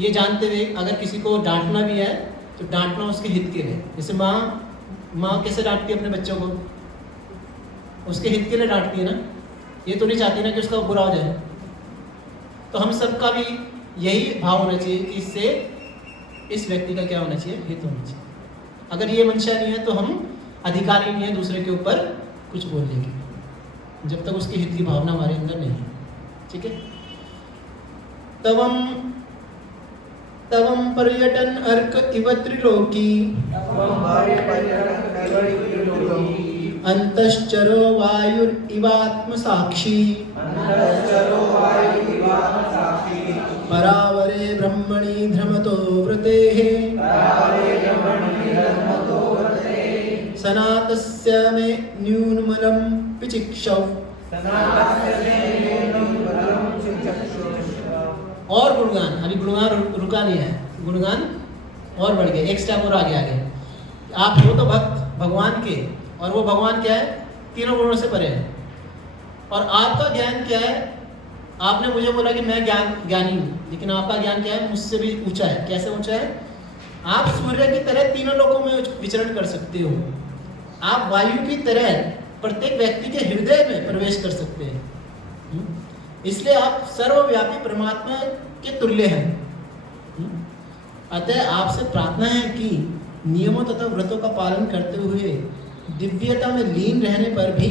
ये जानते हुए अगर किसी को डांटना भी है तो डांटना उसके हित के लिए। जैसे माँ कैसे डांटती है अपने बच्चों को, उसके हित के लिए डांटती है ना, ये तो नहीं चाहती ना कि उसका बुरा हो जाए। तो हम सबका भी यही भाव होना चाहिए कि इससे इस व्यक्ति का क्या होना चाहिए, हित होना चाहिए। अगर ये मंशा नहीं है तो हम अधिकारी नहीं है दूसरे के ऊपर कुछ बोलने की, जब तक उसकी हित की भावना हमारे अंदर नहीं है, ठीक है। तवम पर्यटन अर्क इव त्रिलोकी, अंतश्चरो वायुर इवात्म साक्षी, परावरे ब्रह्मणि धर्मतो व्रतेः, सनातस्य मे न्यूनमलं विचिक्षौ। और गुणगान, अभी गुणगान रुका नहीं है, गुणगान और बढ़ गया, एक स्टेप और आगे। आप हो तो भक्त भगवान के, और वो भगवान क्या है, तीनों गुणों से परे है। और आपका ज्ञान क्या है, आपने मुझे बोला कि मैं ज्ञानी हूँ, लेकिन आपका ज्ञान क्या है, मुझसे भी ऊंचा है। कैसे ऊंचा है, आप सूर्य की तरह तीनों लोकों में विचरण कर सकते हो, आप वायु की तरह प्रत्येक व्यक्ति के हृदय में प्रवेश कर सकते हैं। इसलिए आप सर्वव्यापी परमात्मा के तुल्य हैं। अतः आपसे प्रार्थना है कि नियमों तथा व्रतों का पालन करते हुए दिव्यता में लीन रहने पर भी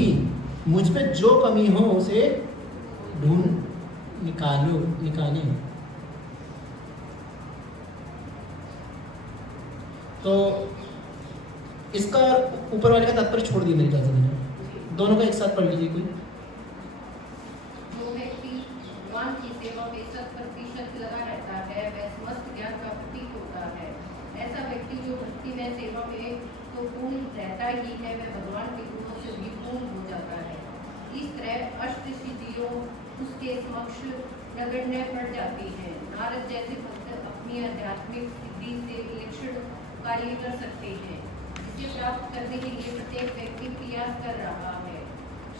मुझ में जो कमी हो उसे ढूंढ निकाले। तो इसका और ऊपर वाले का तात्पर्य छोड़ दिया मेरे ख्याल से मैंने। दोनों का एक साथ पढ़ लीजिए कोई। जो व्यक्ति भगवान की सेवा में 100% लगा रहता है वह समस्त ज्ञान का प्रतीक होता है। ऐसा व्यक्ति जो भक्ति में सेवा में तो पूर्ण रहता ही है वह भगवान के गुणों से भी पूर्ण हो जाता है। इस तरह अष्ट सिद्धियों उसके समक्ष नगण्य पड़ जाती हैं। नारद जैसे भक्त अपनी आध्यात्मिक सिद्धि से विलक्षण कार्य कर सकते हैं जिसे प्राप्त करने के लिए प्रत्येक व्यक्ति प्रयास कर रहा है।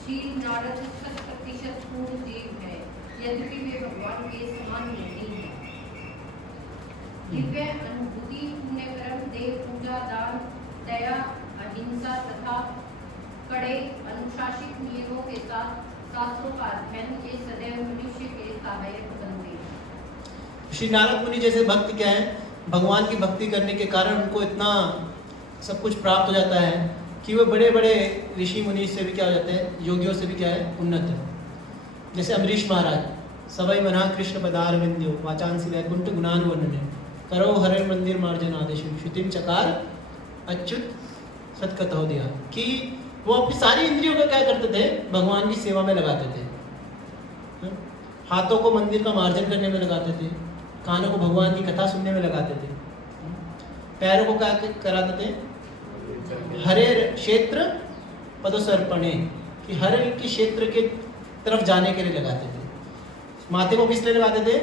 श्री नारद 100% पूर्ण जीव है यद्यपि वे भगवान के समान नहीं है। दिव्य अनुभूति, पुण्य कर्म, देव पूजा, दान, दया, अहिंसा तथा कड़े अनुशासित नियमों के साथ शास्त्रों का अध्ययन ये सदैव मनुष्य के सहायक बनते हैं। श्री नारद मुनि जैसे भक्त क्या है, भगवान की भक्ति करने के कारण उनको इतना सब कुछ प्राप्त हो जाता है कि वो बड़े बड़े ऋषि मुनि से भी क्या हो जाते हैं, योगियों से भी क्या है, उन्नत है। जैसे अमरीश महाराज, सवै मना कृष्ण पदार विंध्यो वाचांसी वैकुंठ गुणानुवर्णने करो हरे मंदिर मार्जन आदेश श्रुतिम चकार अच्युत सतकथो दिया, कि वो अपनी सारी इंद्रियों का क्या करते थे, भगवान की सेवा में लगाते थे। हाथों को मंदिर का मार्जन करने में लगाते थे, कानों को भगवान की कथा सुनने में लगाते थे, पैरों को क्या कराते थे, हरे क्षेत्र पदोसर्पणे, कि हरे की क्षेत्र के तरफ जाने के लिए लगाते थे। माथे को किस लिए लगाते थे,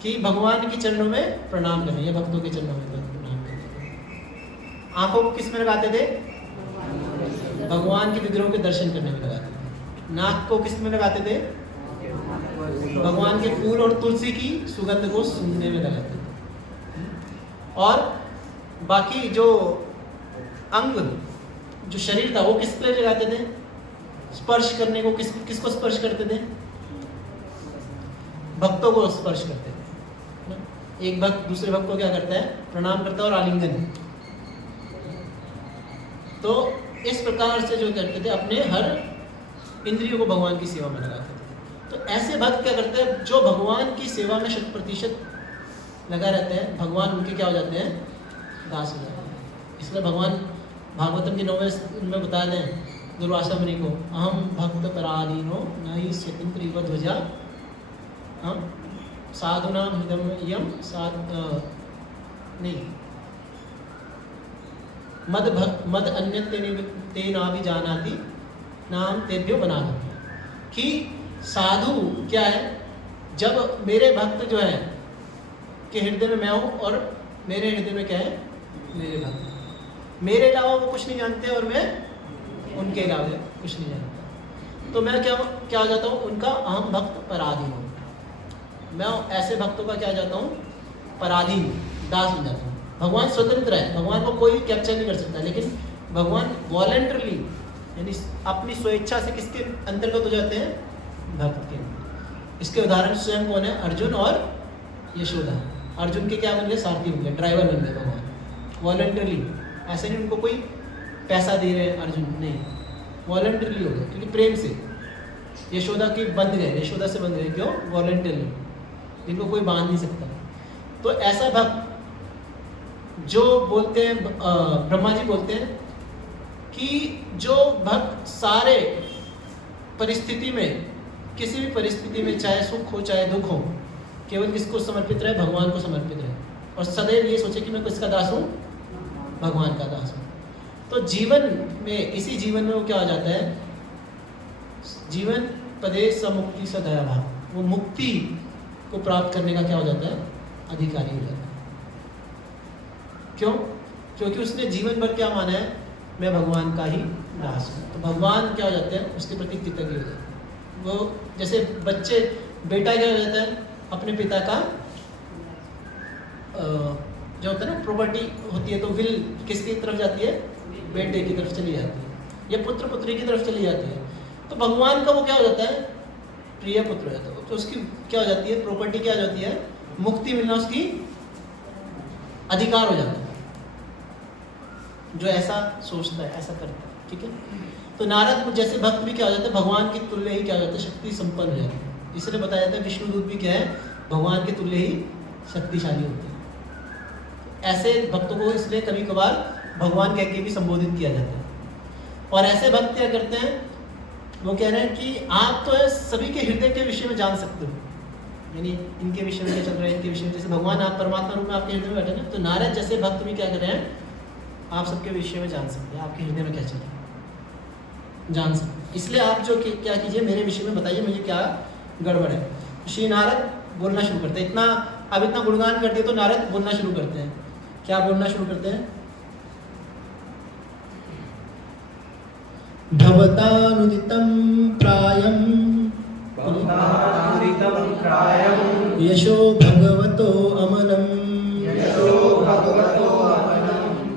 कि भगवान के चरणों में प्रणाम करने, या भक्तों के चरणों में प्रणाम करने। आंखों को किस में लगाते थे, भगवान के विग्रहों के दर्शन करने में लगाते थे। नाक को किस में लगाते थे, भगवान के फूल और तुलसी की सुगंध को सुनने में लगाते थे। और बाकी जो अंग, जो शरीर था, वो किस पे लगाते थे, स्पर्श करने को, किसको स्पर्श करते थे, भक्तों को स्पर्श करते थे। एक भक्त दूसरे भक्त को क्या करता है, प्रणाम करता है और आलिंगन। तो इस प्रकार से जो करते थे, अपने हर इंद्रियों को भगवान की सेवा में लगाते थे। तो ऐसे भक्त क्या करते हैं, जो भगवान की सेवा में 100% लगा रहते हैं, भगवान उनके क्या हो जाते हैं, दास हो जाते हैं। इसलिए भगवान भागवतम के 9वें में बता दें दुर्वासा मुनि को, अहम भक्त पराधीनो न ही स्वतंत्र इव ध्वजा हम साधुनाम हृदय यम नहीं मद अन्य तेना भी जानाति नाम तेभ्यो बना, कि साधु क्या है, जब मेरे भक्त जो है के हृदय में मैं हूँ और मेरे हृदय में क्या है, मेरे भक्त, मेरे अलावा वो कुछ नहीं जानते और मैं उनके अलावा कुछ नहीं जानता। तो मैं क्या हो जाता हूँ, उनका अहम भक्त पराधीन हूँ। मैं ऐसे भक्तों का क्या जाता हूँ, पराधीन, दास बन जाता हूँ। भगवान स्वतंत्र है, भगवान को कोई कैप्चर नहीं कर सकता, लेकिन भगवान वॉलंटरली यानी अपनी स्वेच्छा से किसके अंतर्गत हो जाते हैं, भक्त के। इसके उदाहरण स्वयं कौन है, अर्जुन और यशोदा। अर्जुन के क्या बन गए, सारथी बन गए, ड्राइवर बन गए भगवान, वॉलंटरली। ऐसे नहीं उनको कोई पैसा दे रहे हैं अर्जुन, नहीं, वॉलंटरली हो गए, क्योंकि प्रेम से। यशोदा के बंध गए, यशोदा से बंध गए, क्यों, वॉलंटरली, जिनको कोई बांध नहीं सकता। तो ऐसा भक्त जो बोलते हैं, ब्रह्मा जी बोलते हैं कि जो भक्त सारे परिस्थिति में, किसी भी परिस्थिति में, चाहे सुख हो चाहे दुख हो, केवल किसको समर्पित रहे, भगवान को समर्पित रहे, और सदैव ये सोचे कि मैं किसका दास हूँ, भगवान का दास हूँ। तो जीवन में, इसी जीवन में वो क्या हो जाता है, जीवन पदे समुक्ति सदया भाव, वो मुक्ति को प्राप्त करने का क्या हो जाता है, अधिकारी हो जाता है। क्यों, क्योंकि उसने जीवन भर क्या माना है, मैं भगवान का ही दास हूँ। तो भगवान क्या हो जाते हैं, उसके प्रति कृतज्ञ हो जाते हैं। वो जैसे बच्चे, बेटा क्या हो जाता है, अपने पिता का जो होता है ना, प्रॉपर्टी होती है, तो विल किसकी तरफ जाती है, बेटे की तरफ चली जाती है, या पुत्र पुत्री की तरफ चली जाती है। तो भगवान का वो क्या हो जाता है, प्रिय पुत्र हो जाता है, तो उसकी क्या हो जाती है, प्रॉपर्टी क्या हो जाती है, मुक्ति मिलना उसकी अधिकार हो जाता है, जो ऐसा सोचता है, ऐसा करता है। ठीक है। तो नारद जैसे भक्त भी क्या हो जाते हैं, भगवान के तुल्य ही क्या हो जाते हैं, शक्ति संपन्न हो जाते हैं। इसलिए बताया जाता है विष्णुदूत भी क्या है, भगवान के तुल्य ही शक्तिशाली होते हैं। ऐसे भक्तों को इसलिए कभी कभार भगवान कह के भी संबोधित किया जाता है। और ऐसे भक्त क्या करते हैं, वो कह रहे हैं कि आप तो है सभी के हृदय के विषय में जान सकते हो, यानी इनके विषय में क्या चल रहा है, इनके विषय में, जैसे भगवान आप परमात्मा रूप में आपके हृदय में बैठे ना, तो नारद जैसे भक्त भी क्या कर रहे हैं, आप सबके विषय में जान सकते हैं, आपके हृदय में क्या चल रहा है जान सकते हैं। इसलिए आप जो क्या कीजिए, मेरे विषय में बताइए मुझे क्या गड़बड़ है। श्री नारद बोलना शुरू करते हैं। अब इतना गुणगान कर दिया तो नारद बोलना शुरू करते हैं। क्या बोलना शुरू करते हैं, भवतानुदितं प्रायं यशो भगवतो अमलं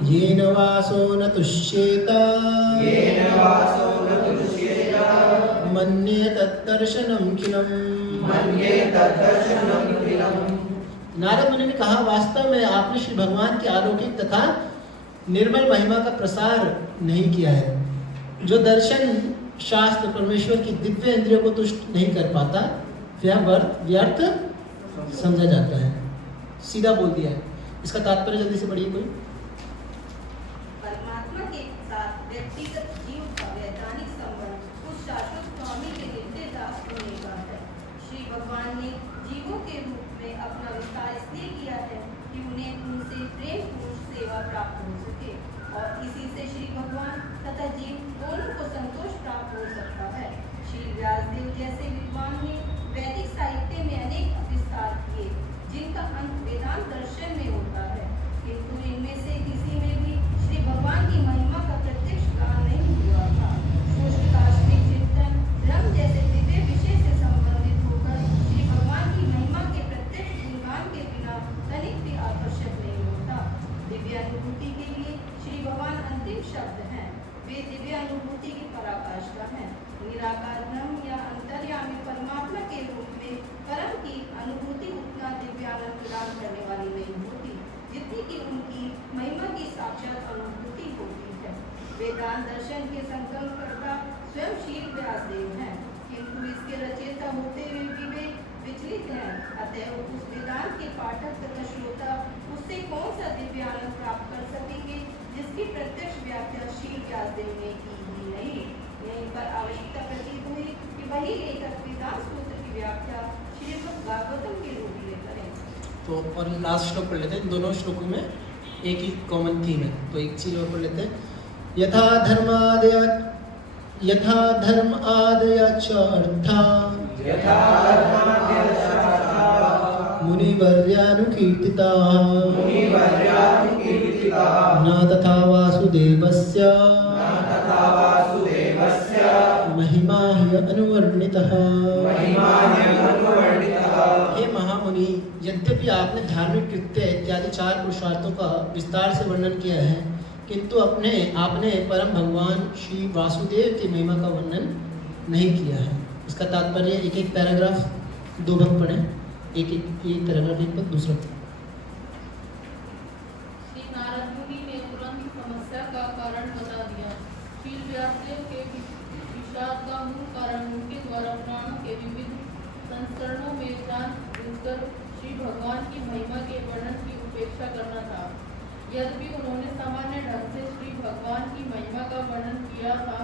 येन वासो न तुष्येत मन्ये तद्दर्शनं खिलम्। नारद मुनि ने कहा, वास्तव में आपने श्री भगवान की अलौकिक तथा निर्मल महिमा का प्रसार नहीं किया है। जो दर्शन शास्त्र परमेश्वर की दिव्य इंद्रियों को तुष्ट नहीं कर पाता, वह व्यर्थ समझा जाता है। सीधा बोल दिया है। इसका तात्पर्य जल्दी से पढ़िए कोई। परमात्मा के साथ व्यक्तिगत जीव का वैधानिक संबंध उस शाश्वत स्वामी के निर्देश दास होने का है। श्री भगवान ने जीवों के रूप में अपना विस्तार इसलिए किया है कि उन्हें उनसे प्रेम पूर्ण सेवा प्राप्त हो सके, और इसी से श्री भगवान तथा जीव दोनों को संतोष प्राप्त हो सकता है। श्री व्यासदेव जैसे विद्वान ने वैदिक साहित्य में अनेक विस्तार किए, जिनका अंत वेदांत दर्शन में होता है, किंतु इनमें से किसी में भी श्री भगवान की महिमा का प्रत्यक्ष गान नहीं हुआ था। शुष्क दार्शनिक चिंतन ब्रह्म जैसे दिव्य विषय से संबंधित होकर श्री भगवान की महिमा के प्रत्यक्ष गुणगान के बिना तनिक भी आकर्षक नहीं होता। दिव्य अनुभूति के लिए श्री भगवान अंतिम शब्द हैं। वे दिव्य अनुभूति की पराकाष्ठा हैं। निराकार ब्रह्म या अंतर्यामी परमात्मा के रूप में परम की अनुभूति उतना दिव्य आनंद प्रदान करने वाली नहीं होती, जितनी कि उनकी महिमा की साक्षात अनुभूति होती है। वेदांत दर्शन के संकल्पकर्ता स्वयं श्री व्यासदेव हैं, किंतु इसके रचयिता होते हुए भी वे विचलित हैं। अतः उस वेदांत के पाठक तथा श्रोता उससे कौन सा दिव्य आनंद प्राप्त कर सकेंगे, जिसकी प्रत्यक्ष व्याख्या श्री व्यासदेव ने की ही नहीं। यहीं पर आवश्यकता प्रतीत हुई कि वही लेखक वेदांत सूत्र की व्याख्या श्रीमद् भागवतम के रूप में करें। तो और लास्ट श्लोक पढ़ लेते हैं। दोनों श्लोकों में एक ही कॉमन थीम है, तो एक चीज और पढ़ लेते हैं। यथा धर्म आदय च अर्था मुनिवर्यानुकीर्तिता न तथा वासुदेवस्य महिमा हि अनुवर्णितः। हे महामुनि, यद्यपि आपने धार्मिक कृत्य इत्यादि 4 पुरुषार्थों का विस्तार से वर्णन किया है, किंतु आपने परम भगवान श्री वासुदेव की महिमा का वर्णन नहीं किया है। इसका तात्पर्य एक एक पैराग्राफ 2 भाग पढ़ें, एक पैराग्राफ एक भाग दूसरा। श्री नारद मुनि ने तुरंत समस्या का कारण बता दिया। श्री व्यासदेव के विषाद का मूल कारण उनके द्वारा प्राणों के विविध संस्करणों में जानबूझकर श्री भगवान की महिमा के वर्णन की उपेक्षा करना था। यद्यपि उन्होंने सामान्य ढंग से श्री भगवान की महिमा का वर्णन किया था,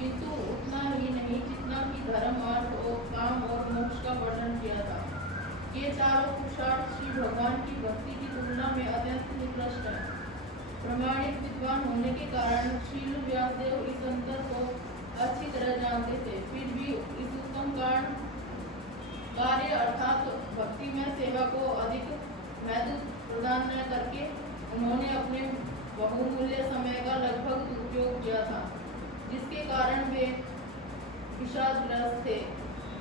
किंतु उतना ही नहीं जितना कि धर्म, अर्थ और काम और मोक्ष का वर्णन किया था। ये चारों पुरुषार्थ श्री भगवान की भक्ति की तुलना में अत्यंत निकृष्ट है। प्रमाणिक विद्वान होने के कारण श्री व्यासदेव इस अंतर को अच्छी तरह जानते थे। फिर भी इस उत्तम कार्य अर्थात भक्ति में सेवा को अधिक महत्व प्रदान न करके उन्होंने अपने बहुमूल्य समय का लगभग दुरुपयोग किया था, जिसके कारण वे विषादग्रस्त थे।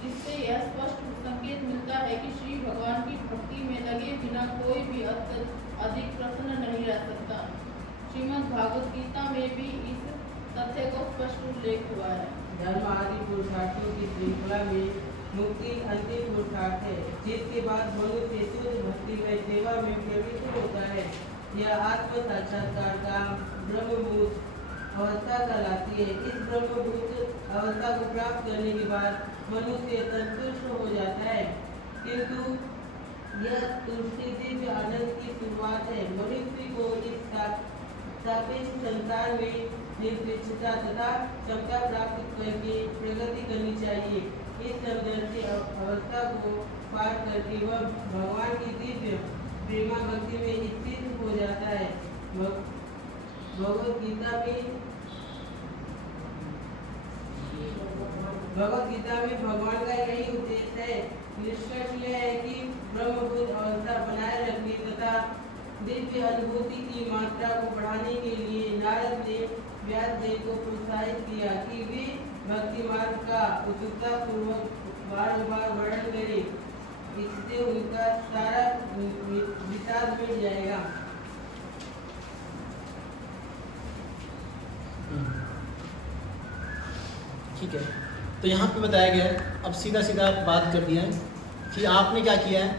जिससे यह स्पष्ट संकेत मिलता है कि श्री भगवान की भक्ति में लगे बिना कोई भी अधिक प्रसन्न नहीं रह सकता। श्रीमद् भागवत गीता में भी इस तथ्य को स्पष्ट उल्लेख हुआ है। धर्म आदि पुरुषार्थों की श्रृंखला में मुक्ति अंतिम पुरुषार्थ है, जिसके बाद मनुष्य शुद्ध भक्ति में सेवा में प्रवृत्त होता है। यह आत्म साक्षात्कार का ब्रह्मभूत अवस्था कहलाती है। इस ब्रह्मभूत अवस्था को प्राप्त करने के बाद मनुष्य संतुष्ट हो जाता है, किंतु यह तुष्टि दिव्य आनंद की शुरुआत है। मनुष्य को इस सापेक्ष संसार में निरपेक्षता तथा क्षमता प्राप्त करके प्रगति करनी चाहिए। इस समदर्शी अवस्था को पार करके वह भगवान की दिव्य प्रेमा भक्ति में स्थित हो जाता है। भगवत गीता में भगवान का यही उद्देश्य है। निष्कर्ष यह है कि ब्रह्मभूत अवस्था बनाए रखने तथा दिव्य अनुभूति की मात्रा को बढ़ाने के लिए नारद ने व्यास देव को प्रोत्साहित किया कि वे भक्ति मार्ग का उत्सुकता पूर्वक बार-बार वर्णन करें। इससे उनका सारा विषाद मिट जाएगा। ठीक है, तो यहाँ पे बताया गया है, अब सीधा सीधा बात कर दिया है कि आपने क्या किया है,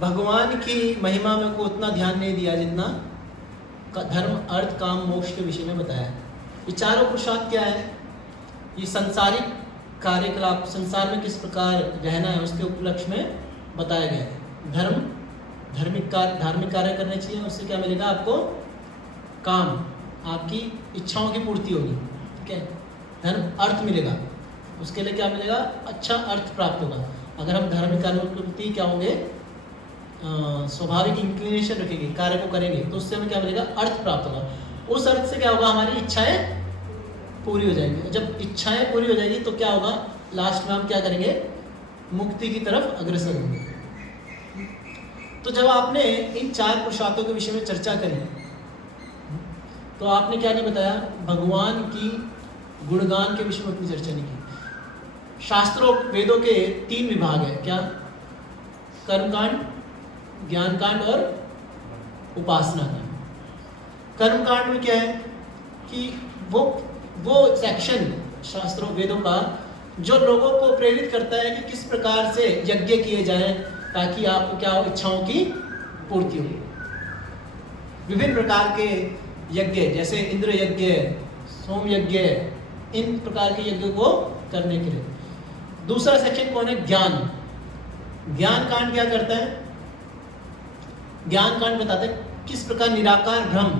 भगवान की महिमा में को उतना ध्यान नहीं दिया जितना धर्म अर्थ काम मोक्ष के विषय में बताया है। ये चारों पुरुषार्थ क्या है, ये संसारिक कार्यकलाप, संसार में किस प्रकार रहना है उसके उपलक्ष्य में बताया गया है। धार्मिक कार्य करने चाहिए, उससे क्या मिलेगा आपको, काम, आपकी इच्छाओं की पूर्ति होगी। ठीक है, धर्म अर्थ मिलेगा, उसके लिए क्या मिलेगा, अच्छा अर्थ प्राप्त होगा। अगर हम धार्मिक कार्यों के प्रति क्या होंगे, स्वाभाविक इंक्लिनेशन रखेंगे, कार्य को करेंगे, तो उससे हमें क्या मिलेगा, अर्थ प्राप्त होगा। उस अर्थ से क्या होगा, हमारी इच्छाएं पूरी हो जाएंगी। जब इच्छाएं पूरी हो जाएगी तो क्या होगा, लास्ट में हम क्या करेंगे, मुक्ति की तरफ अग्रसर होंगे। तो जब आपने इन चार पुरुषार्थों के विषय में चर्चा करी तो आपने क्या नहीं बताया, भगवान की गुणगान के विषय में अपनी चर्चा नहीं की। शास्त्रों वेदों के 3 विभाग है, क्या, कर्मकांड, ज्ञानकांड और उपासना कांड। कर्मकांड में क्या है कि वो सेक्शन शास्त्रों वेदों का जो लोगों को प्रेरित करता है कि किस प्रकार से यज्ञ किए जाएं ताकि आपको क्या हो, इच्छाओं की पूर्ति हो। विभिन्न प्रकार के यज्ञ जैसे इंद्र यज्ञ, सोम यज्ञ, इन प्रकार के यज्ञ को करने के लिए। दूसरा सेक्शन कौन है, ज्ञान। ज्ञान कांड क्या करता है, ज्ञान कांड बताते हैं किस प्रकार निराकार ब्रह्म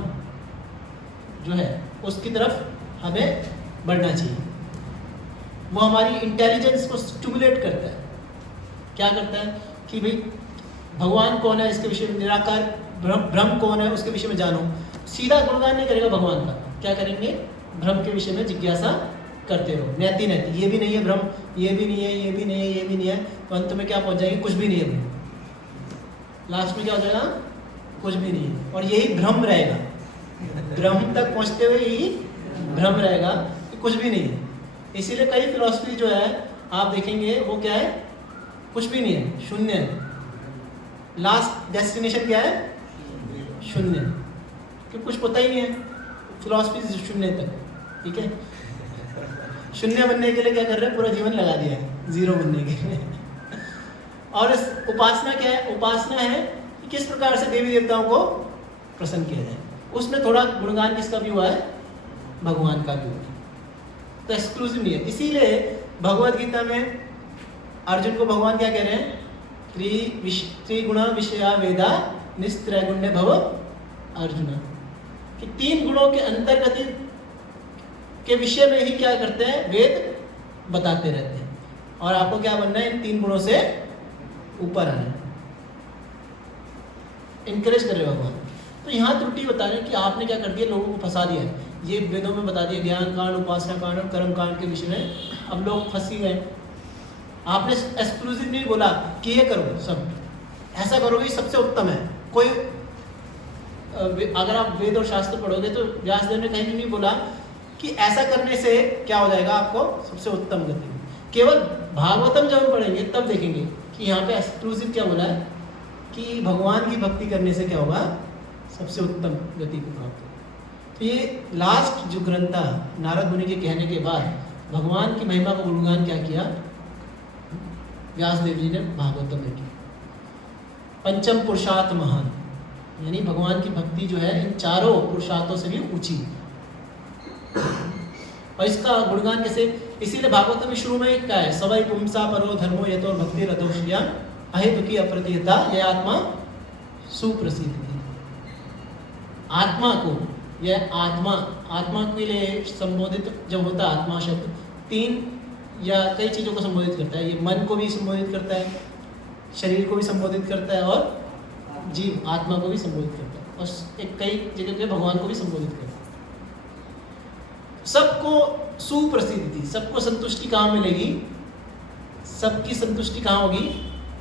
जो है उसकी तरफ हमें बढ़ना चाहिए। वो हमारी इंटेलिजेंस को स्टिमुलेट करता है। क्या करता है कि भाई भगवान कौन है इसके विषय में, निराकार ब्रह्म कौन है उसके विषय में जानो। सीधा गुणगान नहीं करेगा भगवान का, क्या करेंगे, ब्रह्म के विषय में जिज्ञासा करते रहो, नैति नैति, ये भी नहीं है ब्रह्म, ये भी नहीं है, ये भी नहीं है, ये भी नहीं है, तो अंत में क्या पहुंच जाएंगे, कुछ भी नहीं है ब्रह्म। लास्ट में क्या हो जाएगा, कुछ भी नहीं है, और यही भ्रम रहेगा, ब्रह्म तक पहुंचते हुए यही भ्रम रहेगा कि कुछ भी नहीं है। इसीलिए कई फिलॉसफी जो है आप देखेंगे वो क्या है, कुछ भी नहीं है, शून्य है। लास्ट डेस्टिनेशन क्या है, शून्य, क्योंकि कुछ पता ही नहीं है। फिलॉसफी शून्य तक, ठीक है, शून्य बनने के लिए क्या कर रहे हैं, पूरा जीवन लगा दिया है जीरो बनने के लिए। और इस उपासना क्या है, उपासना है कि किस प्रकार से देवी देवताओं को प्रसन्न किया जाए। उसमें थोड़ा गुणगान किसका भी हुआ है, भगवान का भी हुआ है, तो एक्सक्लूसिव नहीं है। इसीलिए भगवद गीता में अर्जुन को भगवान क्या कह रहे हैं, त्रिगुण विषया वेदा निस्त्रैगुण्य भव अर्जुन, कि 3 गुणों के अंतर्गत के विषय में ही क्या करते हैं, वेद बताते रहते हैं, और आपको क्या बनना है, इन 3 गुणों से ऊपर आना है। इनकरेज कर रहे भगवान। तो यहाँ त्रुटि बता रहे हैं कि आपने क्या कर दिया, लोगों को फंसा दिया है। ये वेदों में बता दिया, ज्ञान कांड, उपासना कांड और कर्म कांड के विषय में, अब लोग फंसी गए। आपने एक्सक्लूसिव नहीं बोला कि ये करो, सब ऐसा करोगे सबसे उत्तम है। कोई अगर आप वेद और शास्त्र पढ़ोगे तो व्यासदेव ने कहीं नहीं बोला कि ऐसा करने से क्या हो जाएगा आपको सबसे उत्तम गति। केवल भागवतम जब हम पढ़ेंगे तब देखेंगे कि यहाँ पे एक्सक्लूसिव क्या बोला है कि भगवान की भक्ति करने से क्या होगा, सबसे उत्तम गति को प्राप्त होगा। तो ये लास्ट जो ग्रंथ था नारद मुनि के कहने के बाद भगवान की महिमा का गुणगान क्या किया, व्यासदेव जी ने भागवतम में किया। पंचम पुरुषार्थ महान, यानी भगवान की भक्ति जो है इन चारों पुरुषार्थों से भी ऊंची। और इसका गुणगान कैसे, इसीलिए भागवत में शुरू में क्या है, सवै पुंसा परो धर्मो यतो भक्ति रतोषिया अहेतुकी अप्रतिहता, यह आत्मा सुप्रसिद्ध थी। आत्मा को, यह आत्मा के लिए संबोधित जब होता है आत्मा शब्द, 3 या कई चीज़ों को संबोधित करता है। ये मन को भी संबोधित करता है, शरीर को भी संबोधित करता है, और जीव आत्मा को भी संबोधित करता है, और एक कई जगह पे भगवान को भी संबोधित करता है। सबको सुप्रसिद्ध थी, सबको संतुष्टि कहाँ मिलेगी, सबकी संतुष्टि कहाँ होगी,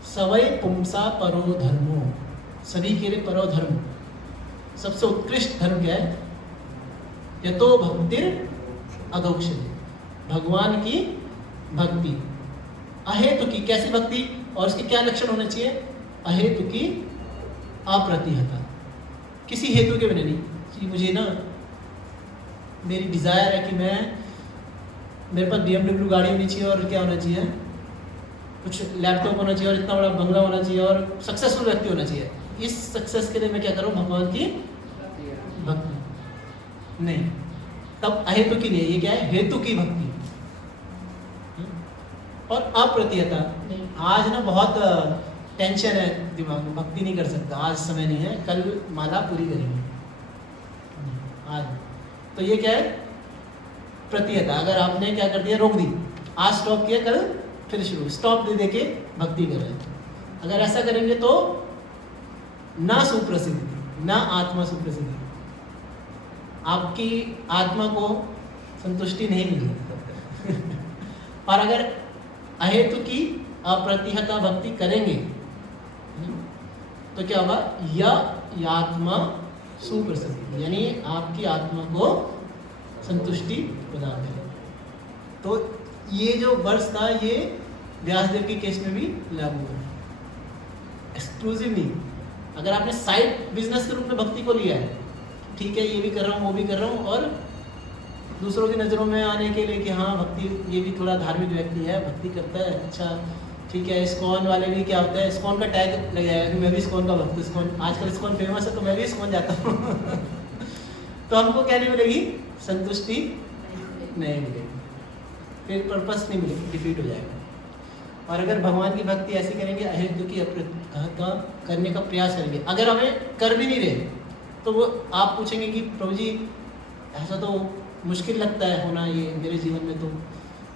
सवै पुंसा परो धर्मो, सभी के लिए परो धर्म, सबसे उत्कृष्ट धर्म क्या है, यतो भक्तिर अधोक्षति, भगवान की भक्ति। अहेतु की, कैसी भक्ति, और उसके क्या लक्षण होने चाहिए, अहेतु की अप्रतिहता, किसी हेतु के बिना नहीं कि मुझे ना मेरी डिज़ायर है कि मेरे पास BMW गाड़ी होनी चाहिए, और क्या होना चाहिए, कुछ लैपटॉप होना चाहिए, और इतना बड़ा बंगला होना चाहिए, और सक्सेसफुल व्यक्ति होना चाहिए। इस सक्सेस के लिए मैं क्या करूँ, भगवान की भक्ति नहीं, तब अहेतु की नहीं, ये क्या है, हेतु की भक्ति। और अप्रतिहता नहीं, आज ना बहुत टेंशन है दिमाग में, भक्ति नहीं कर सकता, आज समय नहीं है, कल माला पूरी करेंगे आज। तो ये क्या है, प्रतिहता, अगर आपने क्या कर दिया, रोक दी, आज स्टॉप किया, कल फिर शुरू, स्टॉप दे के भक्ति कर रहे हैं। अगर ऐसा करेंगे तो ना सुप्रसिद्धि, ना आत्मा सुप्रसिद्धि, आपकी आत्मा को संतुष्टि नहीं मिलेगी। और अगर अहेतु की अप्रतिहता भक्ति करेंगे तो क्या होगा, या आत्मा सुप्रसिद्धि, यानी आपकी आत्मा को संतुष्टि प्रदान करेगा। तो ये जो वर्ष था, ये व्यासदेव के केस में भी लागू है, एक्सक्लूसिव नहीं। अगर आपने साइड बिजनेस के रूप में भक्ति को लिया है, ठीक है, ये भी कर रहा हूँ, वो भी कर रहा हूँ, और दूसरों की नज़रों में आने के लिए कि हाँ भक्ति, ये भी थोड़ा धार्मिक व्यक्ति है, भक्ति करता है, अच्छा ठीक है। इस्कॉन वाले भी क्या होता है, इस्कॉन का टैग लग जाएगा कि मैं भी इस्कॉन का भक्त, इस्कॉन आजकल इस्कॉन फेमस है तो मैं भी इस्कॉन जाता हूँ। तो हमको क्या नहीं मिलेगी, संतुष्टि नहीं मिलेगी, फिर पर्पस नहीं मिलेगी, डिफीट हो जाएगा। और अगर भगवान की भक्ति ऐसी करेंगे, अहेतु की अप्रतिहता करने का प्रयास करेंगे, अगर हमें कर भी नहीं रहे तो वो आप पूछेंगे कि प्रभु जी ऐसा तो मुश्किल लगता है होना, ये मेरे जीवन में तो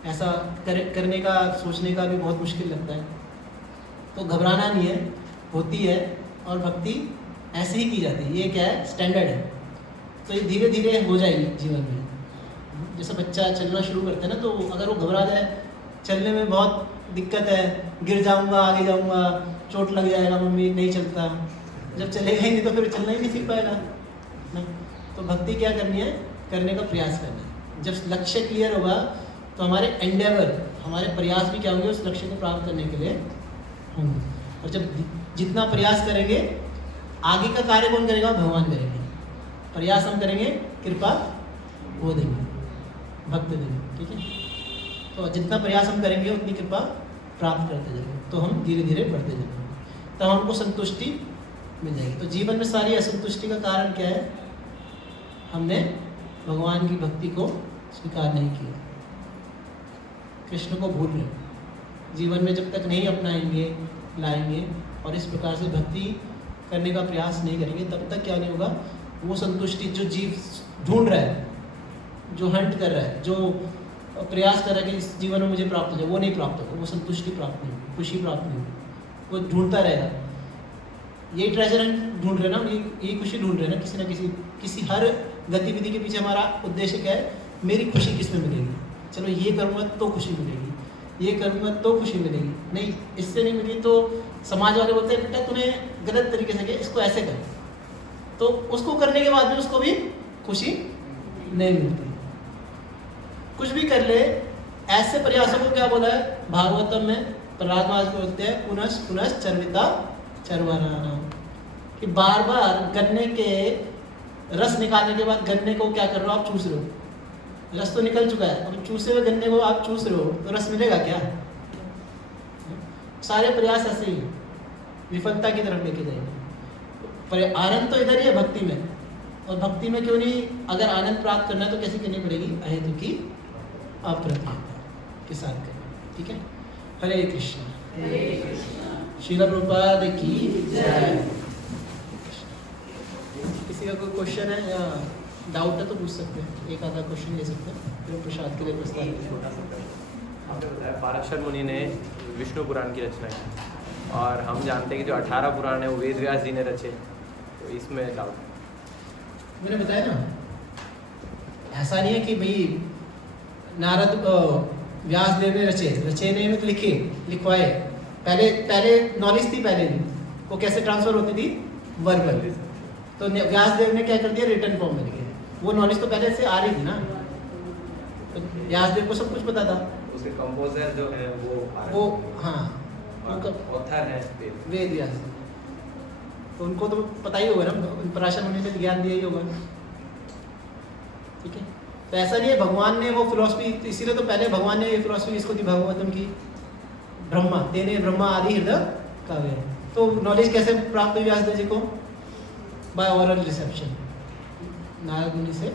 ऐसा करने का, सोचने का भी बहुत मुश्किल लगता है। तो घबराना नहीं है, होती है, और भक्ति ऐसे ही की जाती है, ये क्या है, स्टैंडर्ड है। तो ये धीरे धीरे हो जाएगी जीवन में। जैसे बच्चा चलना शुरू करता है ना, तो अगर वो घबरा जाए, चलने में बहुत दिक्कत है, गिर जाऊंगा, आगे जाऊंगा, चोट लग जाएगा, मम्मी नहीं चलता, जब चलेगा ही नहीं तो फिर चलना ही नहीं सीख पाएगा ना। तो भक्ति क्या करनी है, करने का प्रयास करना है। जब लक्ष्य क्लियर होगा तो हमारे एंडेवर, हमारे प्रयास भी क्या होंगे, उस लक्ष्य को प्राप्त करने के लिए होंगे। और जब जितना प्रयास करेंगे, आगे का कार्य कौन करेगा, भगवान करेंगे। प्रयास हम करेंगे, कृपा वो देंगे, भक्त देंगे, ठीक है। तो जितना प्रयास हम करेंगे उतनी कृपा प्राप्त करते जाएंगे, तो हम धीरे धीरे बढ़ते जाएंगे, तब हमको संतुष्टि मिल जाएगी। तो जीवन में सारी असंतुष्टि का कारण क्या है, हमने भगवान की भक्ति को स्वीकार नहीं किया, कृष्ण को भूल रहे। जीवन में जब तक नहीं अपनाएंगे, लाएंगे, और इस प्रकार से भक्ति करने का प्रयास नहीं करेंगे, तब तक क्या नहीं होगा, वो संतुष्टि जो जीव ढूंढ रहा है, जो हंट कर रहा है, जो प्रयास कर रहा है कि इस जीवन में मुझे प्राप्त हो जाए, वो नहीं प्राप्त होगा, वो संतुष्टि प्राप्त नहीं होगी, खुशी प्राप्त नहीं होगी, वो ढूंढता रहेगा। यही ट्रेजर हम ढूंढ रहे हैं ना, यही खुशी ढूंढ रहे हैं ना, किसी हर गतिविधि के पीछे हमारा उद्देश्य क्या है, मेरी खुशी किस में मिलेगी, चलो ये करूँगा तो खुशी मिलेगी, ये करूँगा तो खुशी मिलेगी, नहीं इससे नहीं मिली तो समाज वाले बोलते हैं बेटा तूने गलत तरीके से किया, इसको ऐसे कर, तो उसको करने के बाद में उसको भी खुशी नहीं मिलती। कुछ भी कर ले, ऐसे प्रयासों को क्या बोला है भागवतम में, प्रहलाद महाराज को बोलते हैं पुनः पुनः चर्विता चरवाना, कि बार बार गन्ने के रस निकालने के बाद गन्ने को क्या कर रहे हो, आप चूस रहे हो, रस तो निकल चुका है, अब चूसे हुए गन्ने को आप चूस रहे हो तो रस मिलेगा क्या। सारे प्रयास ऐसे ही विफलता की तरफ लेके जाएंगे। आनंद तो इधर ही है भक्ति में, और भक्ति में क्यों नहीं, अगर आनंद प्राप्त करना है तो कैसे करनी पड़ेगी, अहेतु की अप्रतिहता के साथ करना। ठीक है, हरे कृष्णा। श्रील प्रभुपाद की जय। किसी का कोई क्वेश्चन है या डाउट है तो पूछ सकते हैं, एक आधा क्वेश्चन ले सकते हैं, फिर प्रसाद के लिए प्रस्ताव। छोटा सा आपने बताया पाराशर मुनि ने विष्णु पुराण की रचना की, और हम जानते हैं कि जो 18 पुराण है वो वेद व्यास जी ने रचे, तो इसमें डाउट। मैंने बताया ना, ऐसा नहीं है कि भाई नारद व्यास देव ने रचे नहीं में तो लिखवाए। पहले नॉलेज थी, पहले भी वो कैसे ट्रांसफर होती थी, वर्बल। तो व्यास देव ने क्या कर दिया, रिटर्न फॉर्म में लिखे। वो नॉलेज तो पहले से आ रही थी ना, तो व्यास देव को सब कुछ पता था। उसके कंपोजर जो है वो हाँ, ऑथर है वेद व्यास, तो उनको तो पता ही होगा ना, पराशर मुनि ने ज्ञान दिया ही होगा। ठीक है, तो ऐसा नहीं है भगवान ने वो फिलॉसफी, इसीलिए तो पहले भगवान ने ये फिलॉसफी इसको दी भागवतम की, ब्रह्मा तेने ब्रह्मा आदि हृदय काव्य। तो नॉलेज कैसे प्राप्त हुई व्यासदेव जी को, बाय ओरल रिसेप्शन, नारद मुनि से